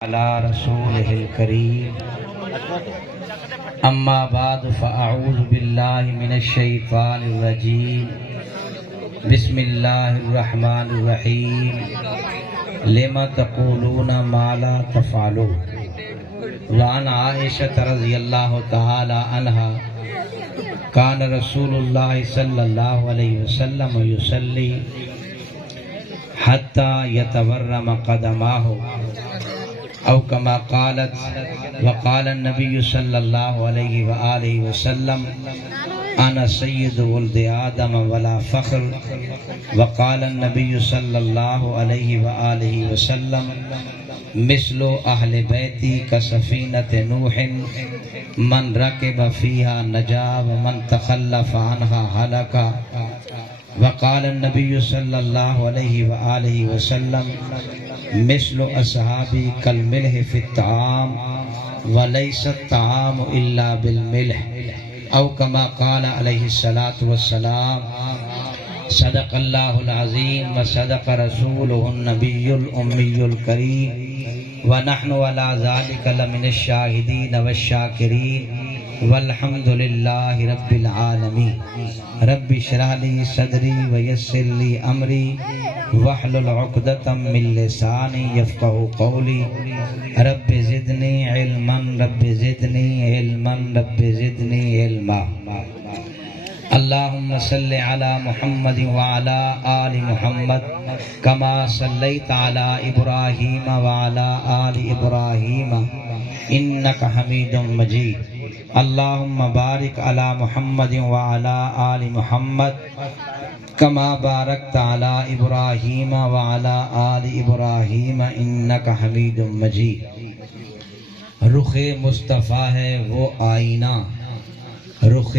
على رسوله الكريم أما بعد فأعوذ بالله من الشيطان الرجيم بسم الله الرحمن الرحيم لما تقولون ما لا تفعلون وعن عائشة رضي الله تعالى عنها كان رسول الله صلى الله عليه وسلم يصلي حتى يتورم قدماه او كما قالت وقال النبي صلى الله عليه وآله وسلم انا سيد ولد آدم ولا فخر وقال النبي صلى الله عليه وآله وسلم مثل اهل بيتي كسفينة نوح من ركب فيها نجا ومن تخلف عنها هلك وقال النبي صلى الله عليه وآله وسلم مثل اصحابی کالملح فی الطعام وليس الطعام الا بالملح او كما قال علیہ الصلاة والسلام صدق اللہ العظیم وصدق رسولہ النبی الأمی الکریم ونحن على ذلك لمن الشاہدین والشاکرین والحمد للہ رب العالمین رب اشرح لی صدری ویسر لی امری واحلل عقدۃ من لسانی یفقهوا قولی رب زدنی علما رب زدنی علما رب زدنی علما اللهم صل على محمد وعلى آل محمد كما صليت على إبراهيم وعلى آل إبراهيم إنك حميد مجيد اللهم بارك على محمد وعلى آل محمد كما باركت على إبراهيم وعلى آل إبراهيم إنك حميد مجيد رخ مصطفیٰ ہے وہ آئینہ رخ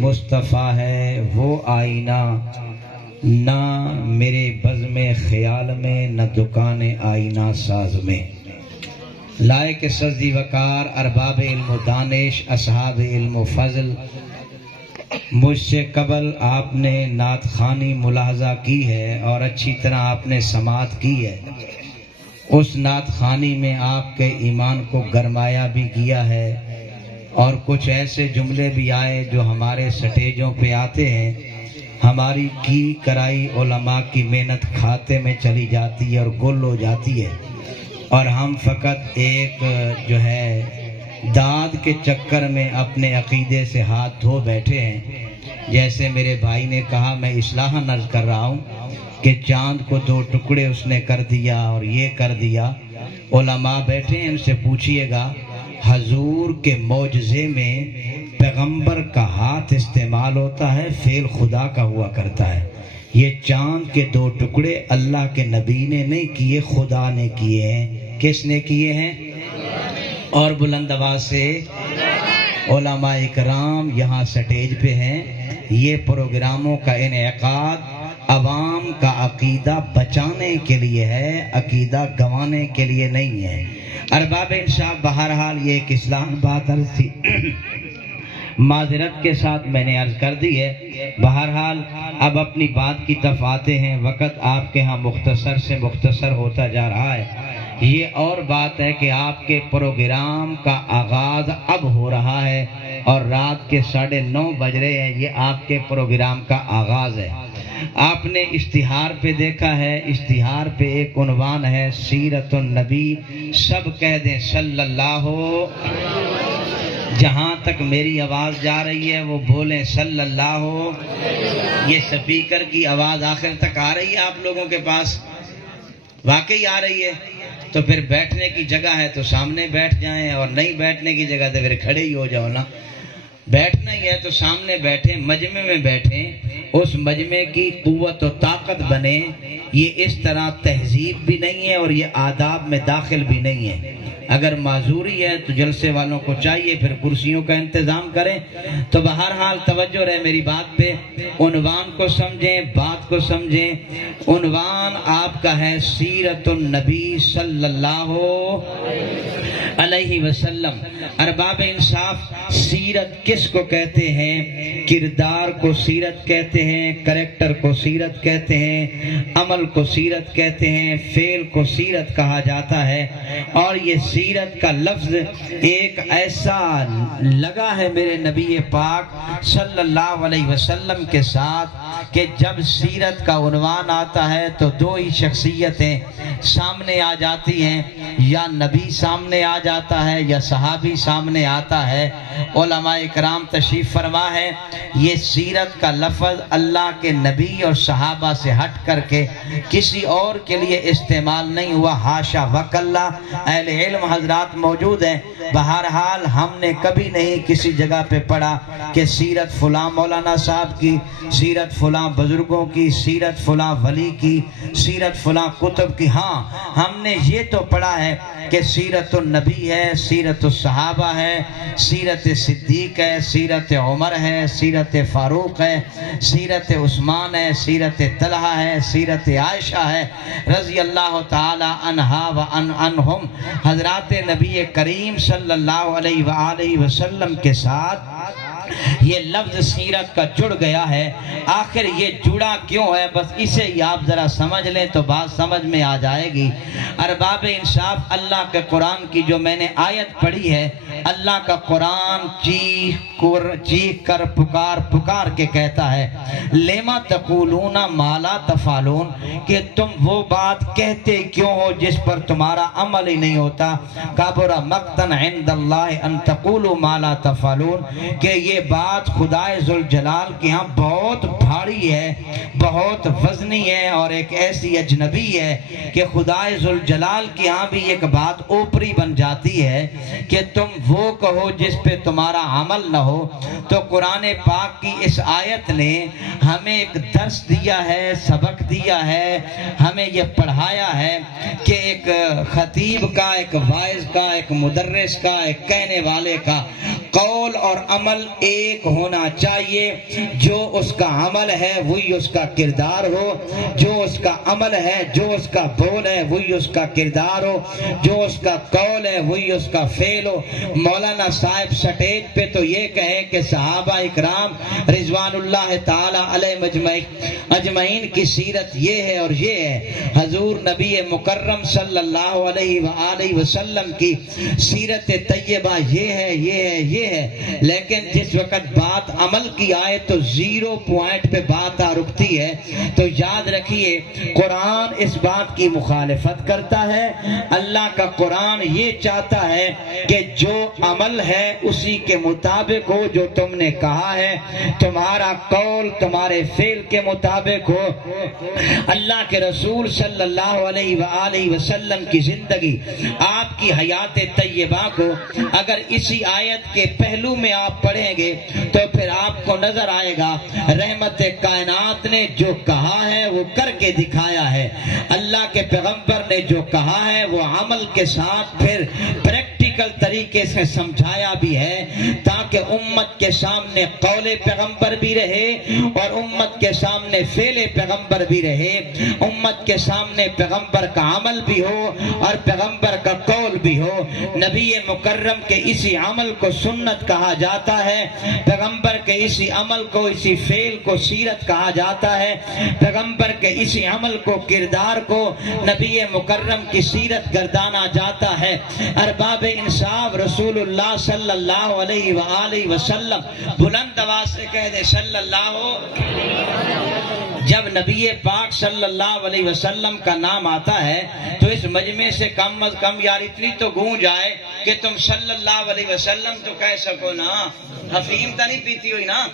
مصطفیٰ ہے وہ آئینہ نہ میرے بزم خیال میں نہ دکان آئینہ ساز میں لائق سزدی وقار ارباب علم و دانش اصحاب علم و فضل مجھ سے قبل آپ نے نعت خوانی ملاحظہ کی ہے اور اچھی طرح آپ نے سماعت کی ہے اس نعت خوانی میں آپ کے ایمان کو گرمایا بھی کیا ہے اور کچھ ایسے جملے بھی آئے جو ہمارے سٹیجوں پہ آتے ہیں ہماری کی کرائی علماء کی محنت کھاتے میں چلی جاتی ہے اور گل ہو جاتی ہے اور ہم فقط ایک جو ہے داد کے چکر میں اپنے عقیدے سے ہاتھ دھو بیٹھے ہیں جیسے میرے بھائی نے کہا میں اصلاح نرض کر رہا ہوں کہ چاند کو دو ٹکڑے اس نے کر دیا اور یہ کر دیا علماء بیٹھے ہیں ان سے پوچھئے گا حضور کے معجزے میں پیغمبر کا ہاتھ استعمال ہوتا ہے فعل خدا کا ہوا کرتا ہے یہ چاند کے دو ٹکڑے اللہ کے نبی نے نہیں کیے خدا نے کیے ہیں کس نے کیے ہیں اور بلند آواز سے علماء اکرام یہاں سٹیج پہ ہیں یہ پروگراموں کا انعقاد عوام کا عقیدہ بچانے کے لیے ہے عقیدہ گنوانے کے لیے نہیں ہے ارباب انصاف بہرحال یہ ایک اصلاح بات عرض تھی معذرت کے ساتھ میں نے عرض کر دی ہے بہرحال اب اپنی بات کی طرف آتے ہیں وقت آپ کے ہاں مختصر سے مختصر ہوتا جا رہا ہے یہ اور بات ہے کہ آپ کے پروگرام کا آغاز اب ہو رہا ہے اور رات کے 9:30 بج رہے ہیں یہ آپ کے پروگرام کا آغاز ہے آپ نے اشتہار پہ دیکھا ہے اشتہار پہ ایک عنوان ہے سیرت النبی سب کہہ دیں صلی اللہ جہاں تک میری آواز جا رہی ہے وہ بولیں صلی اللہ یہ سپیکر کی آواز آخر تک آ رہی ہے آپ لوگوں کے پاس واقعی آ رہی ہے تو پھر بیٹھنے کی جگہ ہے تو سامنے بیٹھ جائیں اور نہیں بیٹھنے کی جگہ تو پھر کھڑے ہی ہو جاؤ نا بیٹھنا ہی ہے تو سامنے بیٹھیں مجمع میں بیٹھیں اس مجمع کی قوت و طاقت بنے یہ اس طرح تہذیب بھی نہیں ہے اور یہ آداب میں داخل بھی نہیں ہے اگر معذوری ہے تو جلسے والوں کو چاہیے پھر کرسیوں کا انتظام کریں تو بہرحال توجہ رہے میری بات پہ عنوان کو سمجھیں بات کو سمجھیں عنوان آپ کا ہے سیرت النبی صلی اللہ علیہ علیہ وسلم۔ ارباب انصاف، سیرت کس کو کہتے ہیں؟ کردار کو سیرت کہتے ہیں، کریکٹر کو سیرت کہتے ہیں، عمل کو سیرت کہتے ہیں، فعل کو سیرت کہا جاتا ہے۔ اور یہ سیرت کا لفظ ایک ایسا لگا ہے میرے نبی پاک صلی اللہ علیہ وسلم کے ساتھ کہ جب سیرت کا عنوان آتا ہے تو دو ہی شخصیتیں سامنے آ جاتی ہیں، یا نبی سامنے آ جاتا ہے یا صحابی سامنے آتا ہے۔ علماء اکرام تشریف فرما ہے، یہ سیرت کا لفظ اللہ کے نبی اور صحابہ سے ہٹ کر کے کسی اور کے لیے استعمال نہیں ہوا، حاشا وکلا۔ اہل علم حضرات موجود ہیں، بہرحال ہم نے کبھی نہیں کسی جگہ پہ پڑھا کہ سیرت فلاں مولانا صاحب کی، سیرت فلاں بزرگوں کی، سیرت فلاں ولی کی، سیرت فلاں کتب کی۔ ہاں ہم نے یہ تو پڑھا ہے کہ سیرت النبی ہے، سیرت الصحابہ ہے، سیرت صدیق ہے، سیرت عمر ہے، سیرت فاروق ہے، سیرت عثمان ہے، سیرت طلحہ ہے، سیرت عائشہ ہے رضی اللہ تعالی عنہا و عنہم۔ حضرات نبی کریم صلی اللہ علیہ وآلہ وسلم کے ساتھ یہ لفظ سیرت کا جڑ گیا ہے۔ آخر یہ جڑا کیوں ہے، بس اسے ہی آپ ذرا سمجھ لیں تو بات سمجھ میں آ جائے گی۔ ارباب انصاف، اللہ کے قرآن کی جو میں نے آیت پڑھی ہے، اللہ کا قرآن چیخ کر پکار کے کہتا ہے، لما تقولون ما لا تفعلون، کہ تم وہ بات کہتے کیوں ہو جس پر تمہارا عمل ہی نہیں ہوتا۔ کبر مقتا عند اللہ ان تقولوا ما لا تفعلون، کہ یہ بات خدائے ذوالجلال کے ہاں بہت بھاری ہے، بہت وزنی ہے، اور ایک ایسی اجنبی ہے کہ خدائے ذوالجلال کے ہاں بھی ایک بات اوپری بن جاتی ہے کہ تم وہ کہو جس پہ تمہارا عمل نہ ہو۔ تو قرآن پاک کی اس آیت نے ہمیں ایک درس دیا ہے، سبق دیا ہے، ہمیں یہ پڑھایا ہے کہ ایک خطیب کا، ایک واعظ کا، ایک مدرس کا، ایک کہنے والے کا قول اور عمل ایک ہونا چاہیے۔ جو اس کا عمل ہے وہی اس کا کردار ہو، جو اس کا عمل ہے، جو اس کا بول ہے وہی اس کا کردار ہو، جو اس کا قول ہے وہی اس کا فعل ہو۔ مولانا صاحب سٹیج پہ تو یہ کہیں کہ صحابہ اکرام رضوان اللہ تعالی علیہ اجمعین کی سیرت یہ ہے اور یہ ہے، حضور نبی مکرم صلی اللہ علیہ وآلہ وسلم کی سیرت طیبہ یہ ہے، یہ ہے، یہ ہے، لیکن جس وقت بات عمل کی آئے تو زیرو پوائنٹ پہ بات رکتی ہے۔ تو یاد رکھیے، قرآن اس بات کی مخالفت کرتا ہے۔ اللہ کا قرآن یہ چاہتا ہے کہ جو عمل ہے اسی کے مطابق ہو، جو تم نے کہا ہے تمہارا قول تمہارے فعل کے مطابق ہو۔ اللہ کے رسول صلی اللہ علیہ وآلہ وسلم کی زندگی، آپ کی حیات طیبہ کو اگر اسی آیت کے پہلو میں آپ پڑھیں گے تو پھر آپ کو نظر آئے گا رحمت کائنات نے جو کہا ہے وہ کر کے دکھایا ہے، اللہ کے پیغمبر نے جو کہا ہے وہ عمل کے ساتھ پھر پریکٹیکل طریقے سے سمجھایا بھی ہے، تاکہ امت کے سامنے قول پیغمبر بھی رہے اور امت کے سامنے فعل پیغمبر بھی رہے، امت کے سامنے پیغمبر کا عمل بھی ہو اور پیغمبر کا قول بھی ہو۔ نبی مکرم کے اسی عمل کو سنت کہا جاتا ہے، پیغمبر کے اسی عمل کو، اسی فعل کو سیرت کہا جاتا ہے، پیغمبر کے اسی عمل کو، کردار کو نبی مکرم کی سیرت گردانا جاتا ہے۔ ارباب انصاف، رسول اللہ صلی اللہ علیہ وآلہ وسلم، بلند آواز سے کہہ دے صلی اللہ۔ جب نبی پاک صلی اللہ علیہ وسلم کا نام آتا ہے تو اس مجمع سے کم از کم یار اتنی تو گونج آئے کہ تم صلی اللہ علیہ وسلم تو کہہ سکو نا، حفیم تو نہیں پیتی ہوئی نا،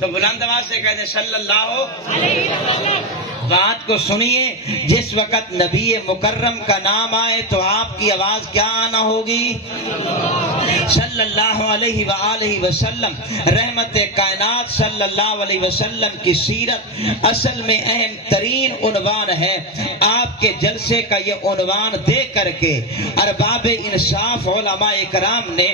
تو بلند آواز سے کہہ دیں صلی اللہ علیہ وسلم۔ بات کو سنیے، جس وقت نبی مکرم کا نام آئے تو آپ کی آواز کیا آنا ہوگی؟ صلی اللہ علیہ وآلہ وسلم۔ رحمت کائنات صلی اللہ علیہ وسلم کی سیرت اصل میں اہم ترین عنوان ہے۔ آپ کے جلسے کا یہ عنوان دے کر کے ارباب انصاف علماء اکرام نے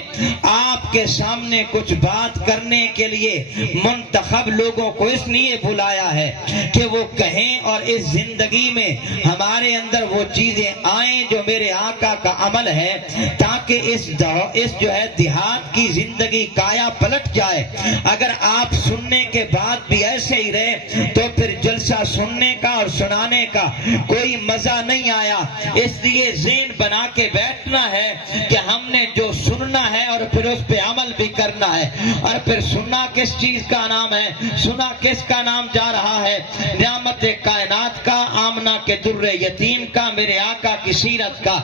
آپ کے سامنے کچھ بات کرنے کے لیے منتخب لوگوں کو اس لیے بلایا ہے کہ وہ کہیں اور اس زندگی میں ہمارے اندر وہ چیزیں آئیں جو میرے آقا کا عمل ہے، تاکہ اس جو ہے دیہات کی زندگی کایا پلٹ جائے۔ اگر آپ سننے کے بعد بھی ایسے ہی رہے تو پھر جلسہ سننے کا اور سنانے کا کوئی مزہ نہیں آیا۔ اس لیے ذہن بنا کے بیٹھنا ہے کہ ہم نے جو سننا ہے اور پھر اس پہ عمل بھی کرنا ہے۔ اور پھر سننا کس چیز کا نام ہے، سنا کس کا نام جا رہا ہے؟ نعمت کائنات کا، آمنہ کے در یتیم کا، میرے آقا کی سیرت کا۔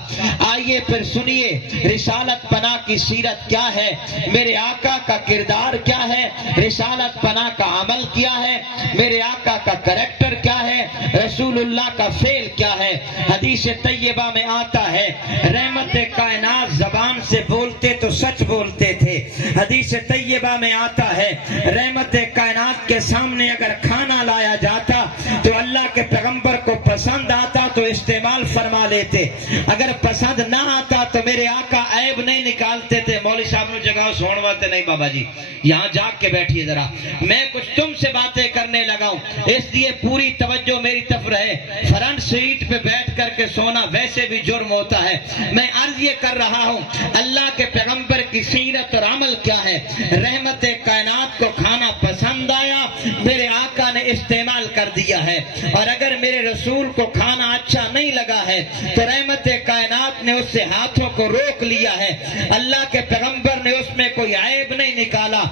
آئیے پھر سنیے رسالت پناہ کی سیرت کیا ہے، میرے آقا کا کردار کیا ہے، رسالت پناہ کا عمل کیا ہے، میرے آقا کا کریکٹر کیا ہے، رسول اللہ کا فعل کیا ہے۔ حدیث طیبہ میں آتا ہے رحمت کائنات زبان سے بولتے تو سچ بولتے تھے۔ حدیث طیبہ میں آتا ہے رحمت کائنات کے سامنے اگر کھانا لایا جاتا تو اللہ کے پیغمبر کو پسند آتا تو استعمال فرما لیتے، اگر پسند نہ آتا تو میرے آقا عیب نہیں نکالتے تھے۔ مولوی صاحب نے جگہ سوڑواتے نہیں، بابا جی یہاں جاگ کے بیٹھیے ذرا، میں کچھ تم سے باتیں کرنے لگا ہوں، اس لیے پوری توجہ میری طرف رہے۔ فرنٹ سیٹ پہ بیٹھ کر کے سونا ویسے بھی جرم ہوتا ہے۔ میں عرض یہ کر رہا ہوں اللہ کے پیغمبر کی سیرت اور عمل کیا ہے۔ رحمت کائنات کو کھانا پسند آیا، میرے آقا نے استعمال کر دیا ہے، اور اگر میرے رسول کو کھانا اچھا نہیں لگا ہے تو رحمت کائنات نے اس سے ہاتھوں کو روک لیا ہے۔ اللہ کے پیغمبر نے اس میں کوئی عیب نہیں نکالا۔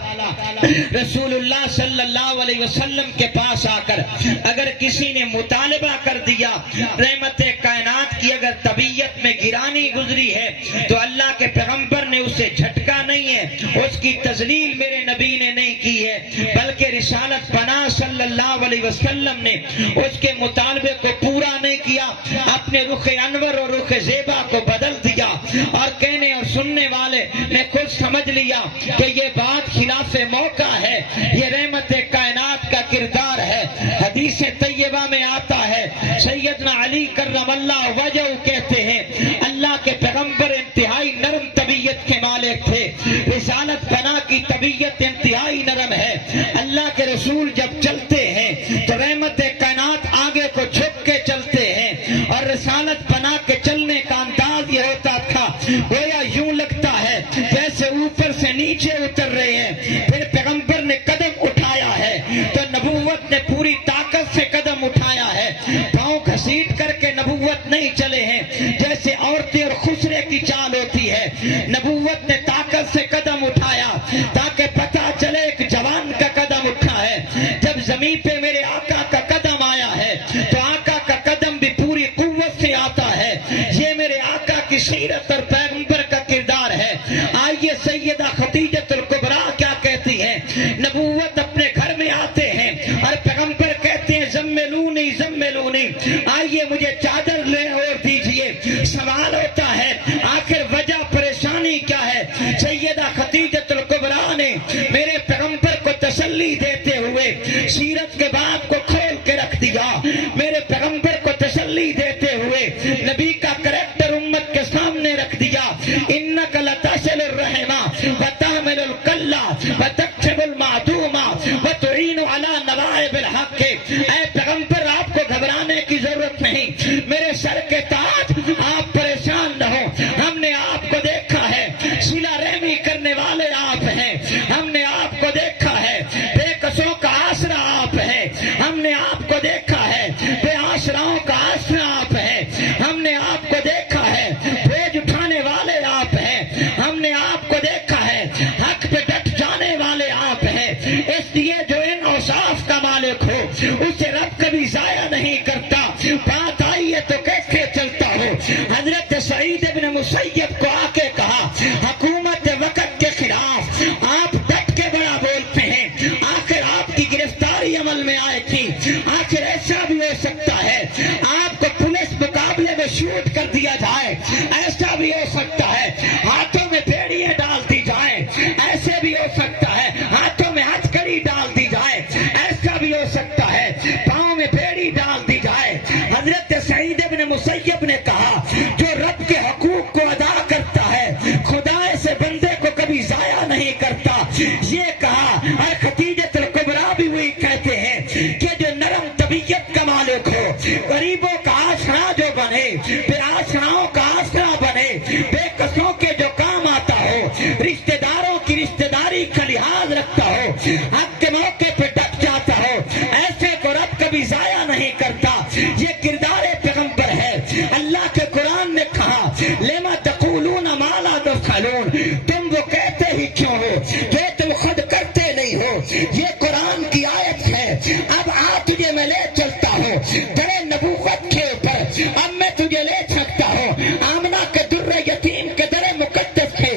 رسول اللہ صلی اللہ علیہ وسلم کے پاس آ کر اگر کسی نے مطالبہ کر دیا رحمت کائنات کی اگر طبیعت میں گرانی گزری ہے تو اللہ کے پیغمبر نے اسے جھٹکا نہیں ہے، اس کی تذلیل میرے نبی نے نہیں کی ہے، بلکہ رسالت پناہ صلی اللہ علیہ وسلم نے اس کے مطالبے کو پورا نہیں کیا، اپنے رخ انور اور رخ زیبا کو بدل دیا، اور کہنے اور سننے والے نے خود سمجھ لیا کہ یہ بات خلاف موقع ہے، یہ رحمت کائنات کا کردار ہے۔ حدیث طیبہ میں آتا ہے سیدنا علی کرم اللہ وجہ کہتے ہیں اللہ کے پیغمبر انتہائی نرم طبیعت کے مالک تھے، رسالت پناہ کی طبیعت انتہائی نرم ہے۔ اللہ کے رسول جب چلتے ہیں تو رحمت کائنات آگے کو جھک کے چلتے ہیں، اور رسالت پناہ کے چلنے کا انداز یہ ہوتا تھا گویا یوں لگتا ہے جیسے اوپر سے نیچے اتر رہے ہیں۔ پھر پیغمبر نے قدم اٹھایا ہے تو نبوت نے پوری طاقت سے قدم اٹھایا ہے، پاؤں گھسیٹ کر کے نبوت نہیں چلے ہیں جیسے عورتیں اور خسرے کی چال ہوتی ہے۔ نبوت نے طاقت سے قدم اٹھایا تاکہ پتہ چلے ایک جوان کا قدم اٹھا ہے۔ جب زمین پہ میرے آقا کا قدم آیا ہے تو آقا کا قدم بھی پوری قوت سے آتا ہے۔ یہ میرے آقا کی سیرت اور پیغمبر کا کردار ہے۔ آئیے سیدہ خدیجہ الکبریٰ کیا کہتی ہیں، نبوت اپنے گھر میں آتے ہیں اور پیغمبر کہتے ہیں زملونی زملونی، آئیے مجھے چادر لے اور دیجئے۔ سوال ہوتا ہے آخر وجہ پریشانی کیا ہے؟ سیدہ خدیجہ الکبریٰ نے میرے پیغمبر کو تسلی دیتے ہوئے سیرت کے باب کو کھول کے رکھ دیا، میرے پیغمبر کو تسلی دیتے ہوئے نبی کا کریکٹر امت کے سامنے رکھ دیا۔ انک لتصل الرحم وتحمل الکلہ وتکسب المعدوم وتعین علی نوائب الحق۔ اے پیغمبر آپ کو گھبرانے کی ضرورت نہیں، میرے سر کے تاج، آپ پریشان نہ ہو۔ ہم نے آپ کو دیکھا ہے صلہ رحمی کرنے والے آپ ہیں، ہم نے آپ کو دیکھا ہے بے کسوں کا آسرا آپ ہیں، ہم نے آپ کو دیکھا ہے بے آسراؤں کا آسرا آپ ہیں، ہم نے آپ کو دیکھا ہے بوجھ اٹھانے والے آپ ہیں، ہم نے آپ کو دیکھا ہے حق پہ ڈٹ جانے والے آپ ہیں۔ اس لیے جو ان اوصاف کا مالک ہو اسے رب کبھی ضائع نہیں کرتا۔ بات آئی ہے تو کیسے چلتا ہو۔ حضرت سعید ابن مسیب کو آ کے کہا حکومت وقت کے خلاف آپ ڈٹ کے بڑا بولتے ہیں، آخر آپ کی گرفتاری عمل میں آئے تھی، آخر ایسا بھی ہو سکتا ہے آپ کو پولیس مقابلے میں شوٹ کر دیا جائے، ایسا بھی ہو سکتا ہے ہاتھوں میں بیڑیاں ڈال دی جائیں، ایسے بھی ہو سکتا ہے ہاتھوں میں ہتھکڑی ڈال دی جائے، ایسا بھی ہو سکتا ہے پاؤں میں بیڑی ڈال دی جائے۔ حضرت سعید ابن مسیب نے کہا جو رب کے حقوق کو ادا کرتا ہے خدا سے بندے کو کبھی ضائع نہیں کرتا۔ یہ کہا اور خدیجہ الکبریٰ بھی وہی کہتے ہیں کہ جو نرم طبیعت کا مالک ہو بے کسوں کے جو کام آتا ہو، رشتہ داروں کی رشتہ داری کا لحاظ رکھتا ہو، حق کے موقع پہ ڈٹ جاتا ہو، ایسے کو رب کبھی ضائع نہیں کرتا۔ یہ کردار پیغمبر ہے۔ اللہ کے قرآن نے کہا لما تقولون ما لا تفعلون، تم وہ کہتے ہی کیوں ہو جو تم خود کرتے نہیں ہو۔ یہ قرآن کی آیت ہے۔ اب تجھے میں لے چلتا ہوں درے نبوت کے اوپر، اب میں تجھے لے سکتا ہوں آمنہ کے در یتیم کے در مقدس کے۔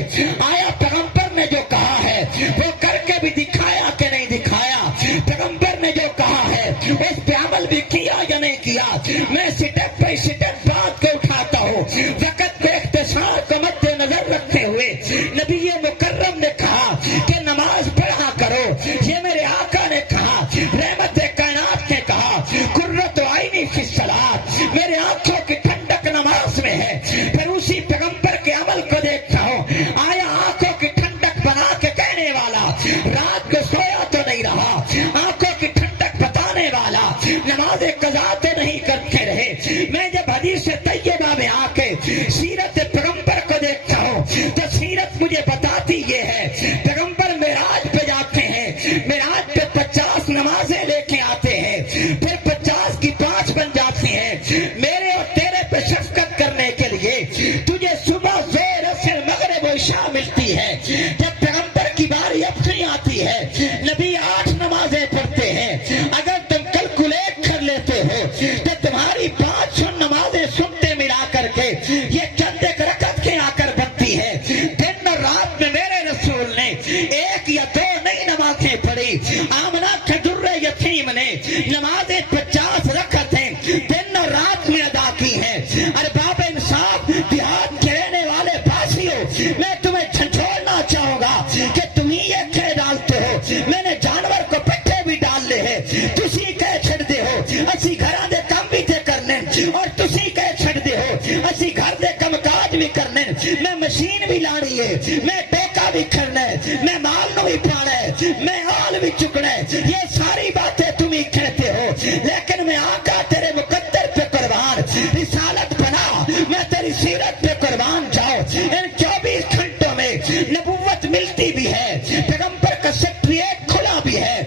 آیا پیغمبر نے جو کہا ہے وہ کر کے بھی دکھایا کہ نہیں دکھایا؟ پیغمبر نے جو کہا ہے اس پہ عمل بھی کیا یا نہیں کیا؟ میں سٹیپ بائی سٹیپ بات کو اٹھاتا ہوں، وقت کو اختصار کو مد نظر رکھتے ہوئے۔ نبی مکرم نے کہا کہ نماز پڑھا کرو، یہ میرے آقا نے کہا، رحمت کائنات نے کہا قرۃ عینی فی الصلاۃ، میرے آنکھوں کی ٹھنڈک نماز میں ہے۔ پھر اسی پیغمبر کے عمل کو دیکھتا ہوں، آیا آنکھوں کی ٹھنڈک بنا کے کہنے والا رات کو سویا تو نہیں رہا، آنکھوں کی ٹھنڈک بتانے والا نماز قضا تو نہیں کرتے رہے۔ میں جب حدیث طیبہ میں آ کے سیرت پیغمبر کو دیکھتا ہوں تو سیرت مجھے بتاتی یہ ہے، پیغمبر معراج پہ جاتے ہیں، معراج پہ 50 نمازیں لے کے آتے ہیں، پھر 50 کی 5 بن جاتی ہیں۔ میرے اور تیرے پہ شفقت کرنے کے لیے تجھے صبح زور اثر مغرب و عشاء ملتی ہے۔ جب پیغمبر کی باری اپنی آتی ہے، نبی 8 نمازیں پڑھتے ہیں۔ اگر تم کیلکولیٹ کر لیتے ہو تو تمہاری 500 نمازیں سنتے ملا کر کے یہ چند ایک رکعت کے آ کر بنتی ہے۔ دن اور رات میں میرے رسول نے 1 یا 2 نئی نمازیں پڑھی۔ آمنہ کے در یتیم نے نمازیں 50 رکعتیں دن اور رات میں ادا کی ہیں۔ ارباب انصاف دیہات کے رہنے والے بھائیوں، میں تمہیں جھنجھوڑنا چاہوں گا کہ تم ہی یہ کہہ ڈالتے ہو میں نے جانور کو پٹھے بھی ڈال لے ہے، تسی کہہ چھڑ دے ہو اسی گھراں دے کام بھی تے کرنے، اور تسی کہہ چھڑ دے ہو اسی گھر دے کم کاج بھی کرنے، میں مشین بھی لانی ہے، میں ٹیکا بھی کرنا ہے، میں مال نو بھی پانا ہے، میں آل بھی چکنا ہے۔ یہ ساری باتیں تم ہی کہتے ہو، لیکن میں آقا تیرے مقدر پہ قربان، رسالت بنا میں تیری سیرت پہ قربان جاؤ۔ ان 24 گھنٹوں میں نبوت ملتی بھی ہے، پیغمبر کا سیکریٹ کھلا بھی ہے،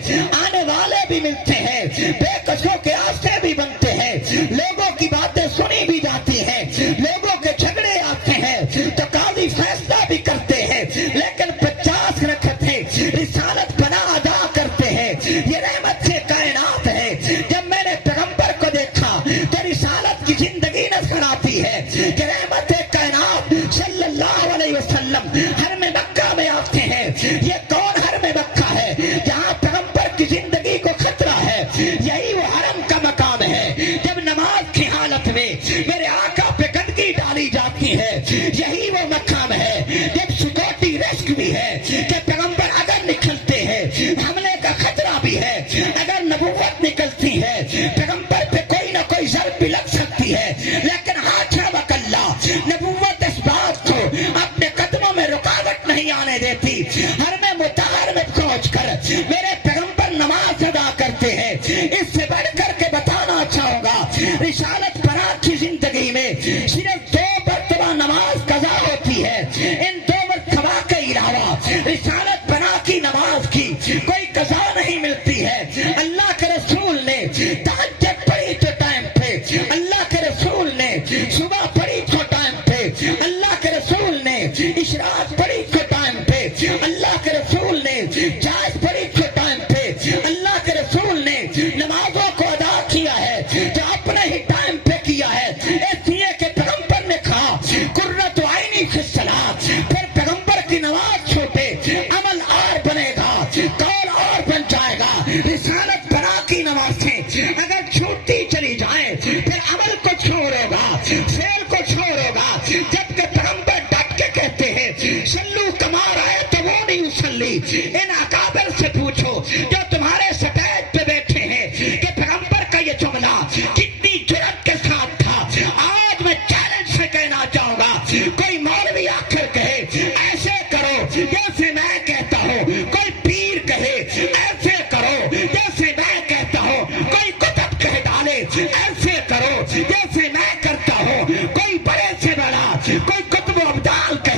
آنے والے بھی ملتے ہیں، بے کسوں کے آسے بھی بنتے ہیں، لوگوں کی باتیں سنی بھی جاتی ہیں، لوگوں کے جھگڑے آتے ہیں تو قاضی فیصلہ بھی کرتے ہیں، لیکن 50 رکعتیں رسالت بنا ادا کرتے ہیں۔ یہ رحمت سے کائنات ہے۔ جب میں نے پیغمبر کو دیکھا تو رسالت کی زندگی نظر آتی ہے کہ رحمت کائنات صلی اللہ علیہ وسلم حرم مکہ میں آتے ہیں۔ یہ کون حرم مکہ ہے جہاں پیغمبر کی زندگی کو خطرہ ہے؟ یہی وہ حرم کا مقام ہے۔ جب نماز کی حالت میں میرے آقا پہ گندگی ڈالی جاتی ہے، یہی وہ مقام ہے۔ جب سیکورٹی رسک بھی ہے کہ پیغمبر اگر نکلتے ہیں حملے کا خطرہ بھی ہے، اگر نبوت نکلتی ہے پیغمبر پہ کوئی نہ کوئی ضرب بھی لگ سکتی ہے، لیکن ہاشا وکلا نبوت اس بات کو اپنے قدموں میں رکاوٹ نہیں آنے دیتی۔ حرم مطہر میں پہنچ کر میرے پیغمبر نماز ادا کرتے ہیں۔ اس سے بڑھ کر کے بتانا چاہوں گا، رسالت پناہ کی زندگی میں صرف 2 مرتبہ نماز قضا ہوتی ہے۔ ان 2 مرتبہ کے علاوہ رسالت پناہ کی نماز کی کوئی قضا نہیں ملتی ہے۔ اللہ کے رسول نے تہجد پڑھی تو ٹائم پہ، اللہ کے رسول نے صبح پڑھی تو ٹائم پہ، اللہ کے رسول نے اشراق پڑھی تو ٹائم پہ، اللہ کے رسول نے جائز پڑھی تو ٹائم پہ، اللہ کے رسول نے نمازوں کو ادا کیا ہے جو اپنے ہی ٹائم پہ کیا ہے۔ اس لیے کہ پیغمبر نے کہا قرۃ عینی فی الصلاۃ، پھر پیغمبر کی نماز چھوٹے عمل اور بنے گا، قول اور بن جائے گا۔ رسالت پناہ کی نمازیں اگر چھوٹتی چلی جائیں پھر عمل کو چھوڑے گا، فعل کو چھوڑے گا، جبکہ پیغمبر ڈٹ کے کہتے ہیں صلو کما رأیتمونی اصلی۔ ان اکابر سے پوچھو جو تمہارے سٹیج پہ بیٹھے ہیں کہ پیغمبر کا یہ جملہ کتنی جرأت کے ساتھ تھا۔ آج میں چیلنج سے کہنا چاہوں گا، کوئی مولوی آ کر کہے ایسے کرو جیسے میں کہتا ہوں، کوئی پیر کہے ایسے کرو جیسے میں کہتا ہوں، کوئی کتب کہہ ڈالے ایسے کرو جیسے میں کرتا ہوں، کوئی بڑے سے بڑا کوئی کتب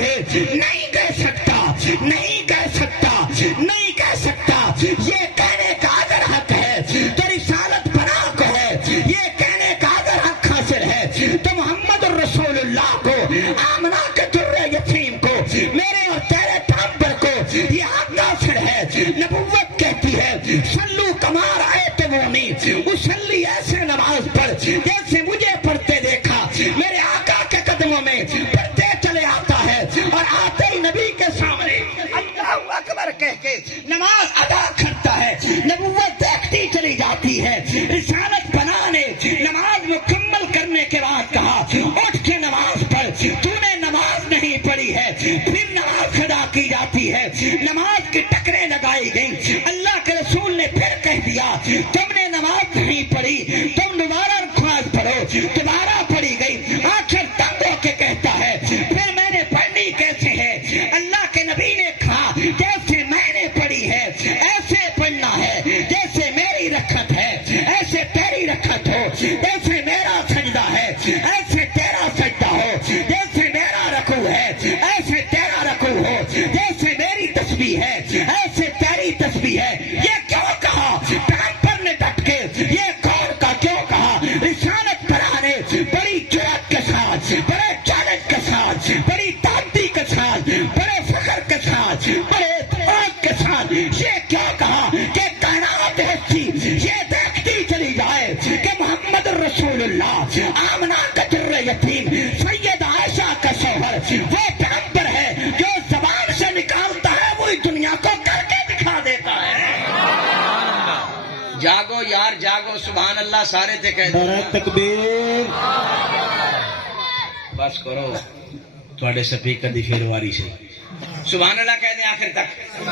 کہے نہیں کہہ سکتا، نہیں کہہ سکتا، نہیں کہہ سکتا۔ یہ کہنے کا اگر حق ہے تو رسالت پناہ کو ہے، یہ کہنے کا اگر حق حاصل ہے تو محمد الرسول اللہ کو، آمنہ کے در یتیم کو، میرے اور تیرے پیغمبر کو یہ حق حاصل ہے۔ نبوت کہتی ہے صلو کما رأیتمونی، اصلی ایسے نماز پڑھ جیسے مجھے پڑھتے دیکھا۔ میرے آقا کے قدموں میں پڑھتے چلے آتا ہے اور آتے ہی نبی کے سامنے اللہ اکبر کہہ کے نماز ادا کرتا ہے۔ نبوت دیکھتی چلی جاتی ہے۔ رسالت پناہ نے نماز مکمل کرنے کے بعد کہا اٹھ کے نماز پڑھ، تو نے نماز نہیں پڑھی ہے۔ پھر نماز ادا کی جاتی ہے، نماز کی ٹکریں لگائی گئیں۔ اللہ کے رسول نے پھر کہہ دیا تم نے نماز نہیں پڑھی، تم دوبارہ نماز پڑھو۔ دوبارہ پڑھی گئی، آخر تنگ ہو کے کہتا ہے پھر میں نے پڑھنی کیسے ہے؟ اللہ کے نبی نے کہا جیسے میں نے پڑھی ہے ایسے پڑھنا ہے، جیسے میری رکعت ہے ایسے تیری رکعت ہو، جیسے میرا سجدہ ہے ایسے تیرا سجدہ ہو، جیسے میرا رکوع ہے ایسے تیرا رکوع ہو، جیسے میری تسبیح ہے ایسے تیری تسبیح ہے۔ یہ کیوں کہا پیغمبر نے ڈٹ کے؟ یہ کون کا کیوں کہا؟ رسالت پناہ نے بڑی جرأت کے ساتھ، بڑے چیلنج کے ساتھ، بڑی تابدی کے ساتھ، بڑے فخر کے ساتھ، بڑے اعتماد کے ساتھ یہ کیا کہا کہ کائنات ہستی یہ دیکھتی چلی جائے کہ محمد الرسول اللہ، آمنہ کا در یتیم، سید عائشہ کا شوہر، وہ پیغمبر ہے جو زبان سے نکالتا ہے وہی دنیا کو کر کے دکھا دیتا ہے۔ جاگو یار جاگو، سبحان اللہ سارے تے کہہ دو تکبیر۔ بس کرو تھوڑے سپیکر دی پھیرواری سے سبحان اللہ کہہ دیں آخر تک،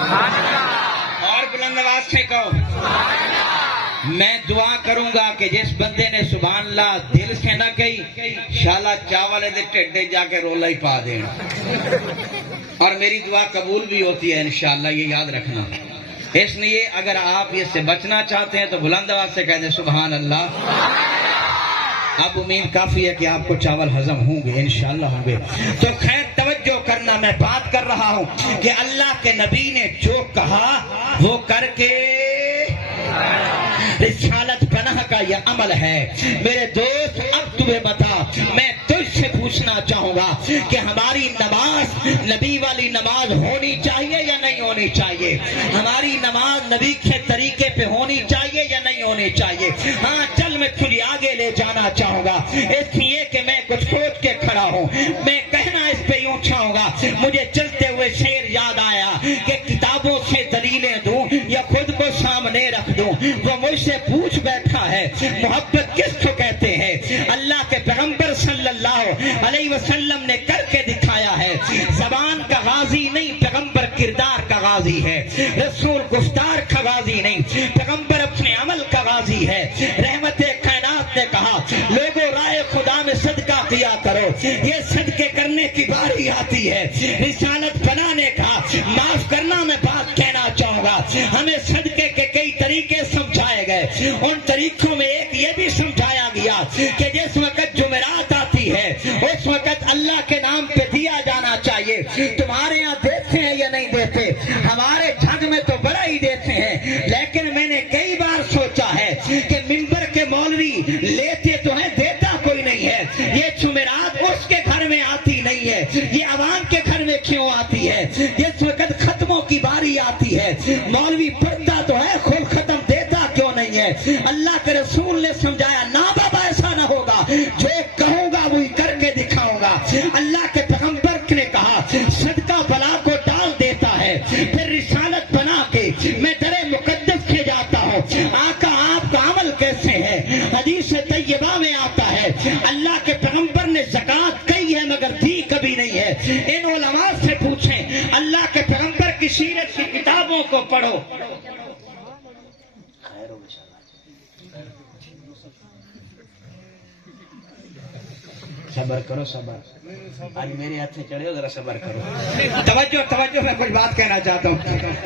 اور بلند آواز سے کہو۔ میں دعا کروں گا کہ جس بندے نے سبحان اللہ دل سے نہ کہی شالا چاولے دے ٹڈے جا کے رولا ہی پا دینا، اور میری دعا قبول بھی ہوتی ہے انشاءاللہ، یہ یاد رکھنا۔ اس لیے اگر آپ اس سے بچنا چاہتے ہیں تو بلند آواز سے کہہ دیں سبحان اللہ۔ اب امید کافی ہے کہ آپ کو چاول ہضم ہوں گے، انشاءاللہ ہوں گے۔ تو خیر توجہ کرنا، میں بات کر رہا ہوں کہ اللہ کے نبی نے جو کہا وہ کر کے رسالت پناہ کا یہ عمل ہے۔ میرے دوست اب تمہیں بتا، میں تجھ سے پوچھنا چاہوں گا کہ ہماری نماز نبی والی نماز ہونی چاہیے یا نہیں ہونی چاہیے؟ ہماری نماز نبی کے طریقے پہ ہونی چاہیے یا نہیں ہونی چاہیے؟ ہاں چل میں تجھے آگے لے جانا چاہوں گا، اس لیے کہ میں کچھ سوچ کے کھڑا ہوں۔ میں کہنا اس پہ یوں چاہوں گا، مجھے چلتے ہوئے شعر یاد آیا کہ کتابوں سے دلیلیں دوں یا خود کو سامنے رکھ دوں، وہ مجھ سے پوچھ بیٹھا ہے محبت کس کو کہتے ہیں؟ اللہ کے پیغمبر صلی اللہ علیہ وسلم نے کر کے دکھایا ہے۔ زبان کا غازی نہیں، پیغمبر کردار کا غازی ہے۔ رسول گفتار کا غازی نہیں، پیغمبر اپنے عمل کا غازی ہے۔ رحمت کائنات نے کہا لوگوں رائے خدا میں صدقہ کیا کرو، یہ صدقے کرنے کی باری آتی ہے۔ رسالت پناہ نے کہا معاف کرنا، میں بات کہنا چاہوں گا، ہمیں صدقے کے کئی طریقے سمجھائے گئے، ان طریقوں میں ایک یہ بھی سمجھایا گیا کہ جس وقت جمعرات آتی ہے اس وقت اللہ کے نام پہ دیا جانا چاہیے۔ تمہارے یہاں دیتے ہیں یا نہیں دیتے؟ ہمارے جھگ میں تو بڑا ہی دیتے ہیں، لیکن میں نے کئی بار سوچا ہے کہ منبر کے مولوی لیتے تو ہیں، دیتا کوئی نہیں ہے۔ یہ جمعرات اس کے گھر میں آتی نہیں ہے، یہ عوام کے گھر میں کیوں آتی ہے؟ جس وقت ختموں کی باری آتی ہے مولوی پڑھتا تو ہے، خود ختم دیتا کیوں نہیں ہے؟ اللہ کے رسول نے سمجھایا نا بابا ایسا نہ ہوگا، جو کہوں گا وہی کر کے دکھاؤں گا۔ اللہ کے پیغمبر نے کہا صدقہ بلا کو ڈال دیتا ہے۔ پھر رسالت بنا کے میں در مقدس کے جاتا ہوں، آقا آپ کا عمل کیسے ہے؟ حدیث طیبہ میں آتا ہے اللہ کے پیغمبر نے زکوٰۃ کہی ہے مگر دی کبھی نہیں ہے۔ ان علماء سے پوچھیں، اللہ کے پیغمبر کی سیرت کی کتابوں کو پڑھو۔ صبر کرو صبر۔ آج میرے ہاتھ سے چڑھے ہو، ذرا صبر کرو. توجہ میں کچھ بات کہنا چاہتا ہوں،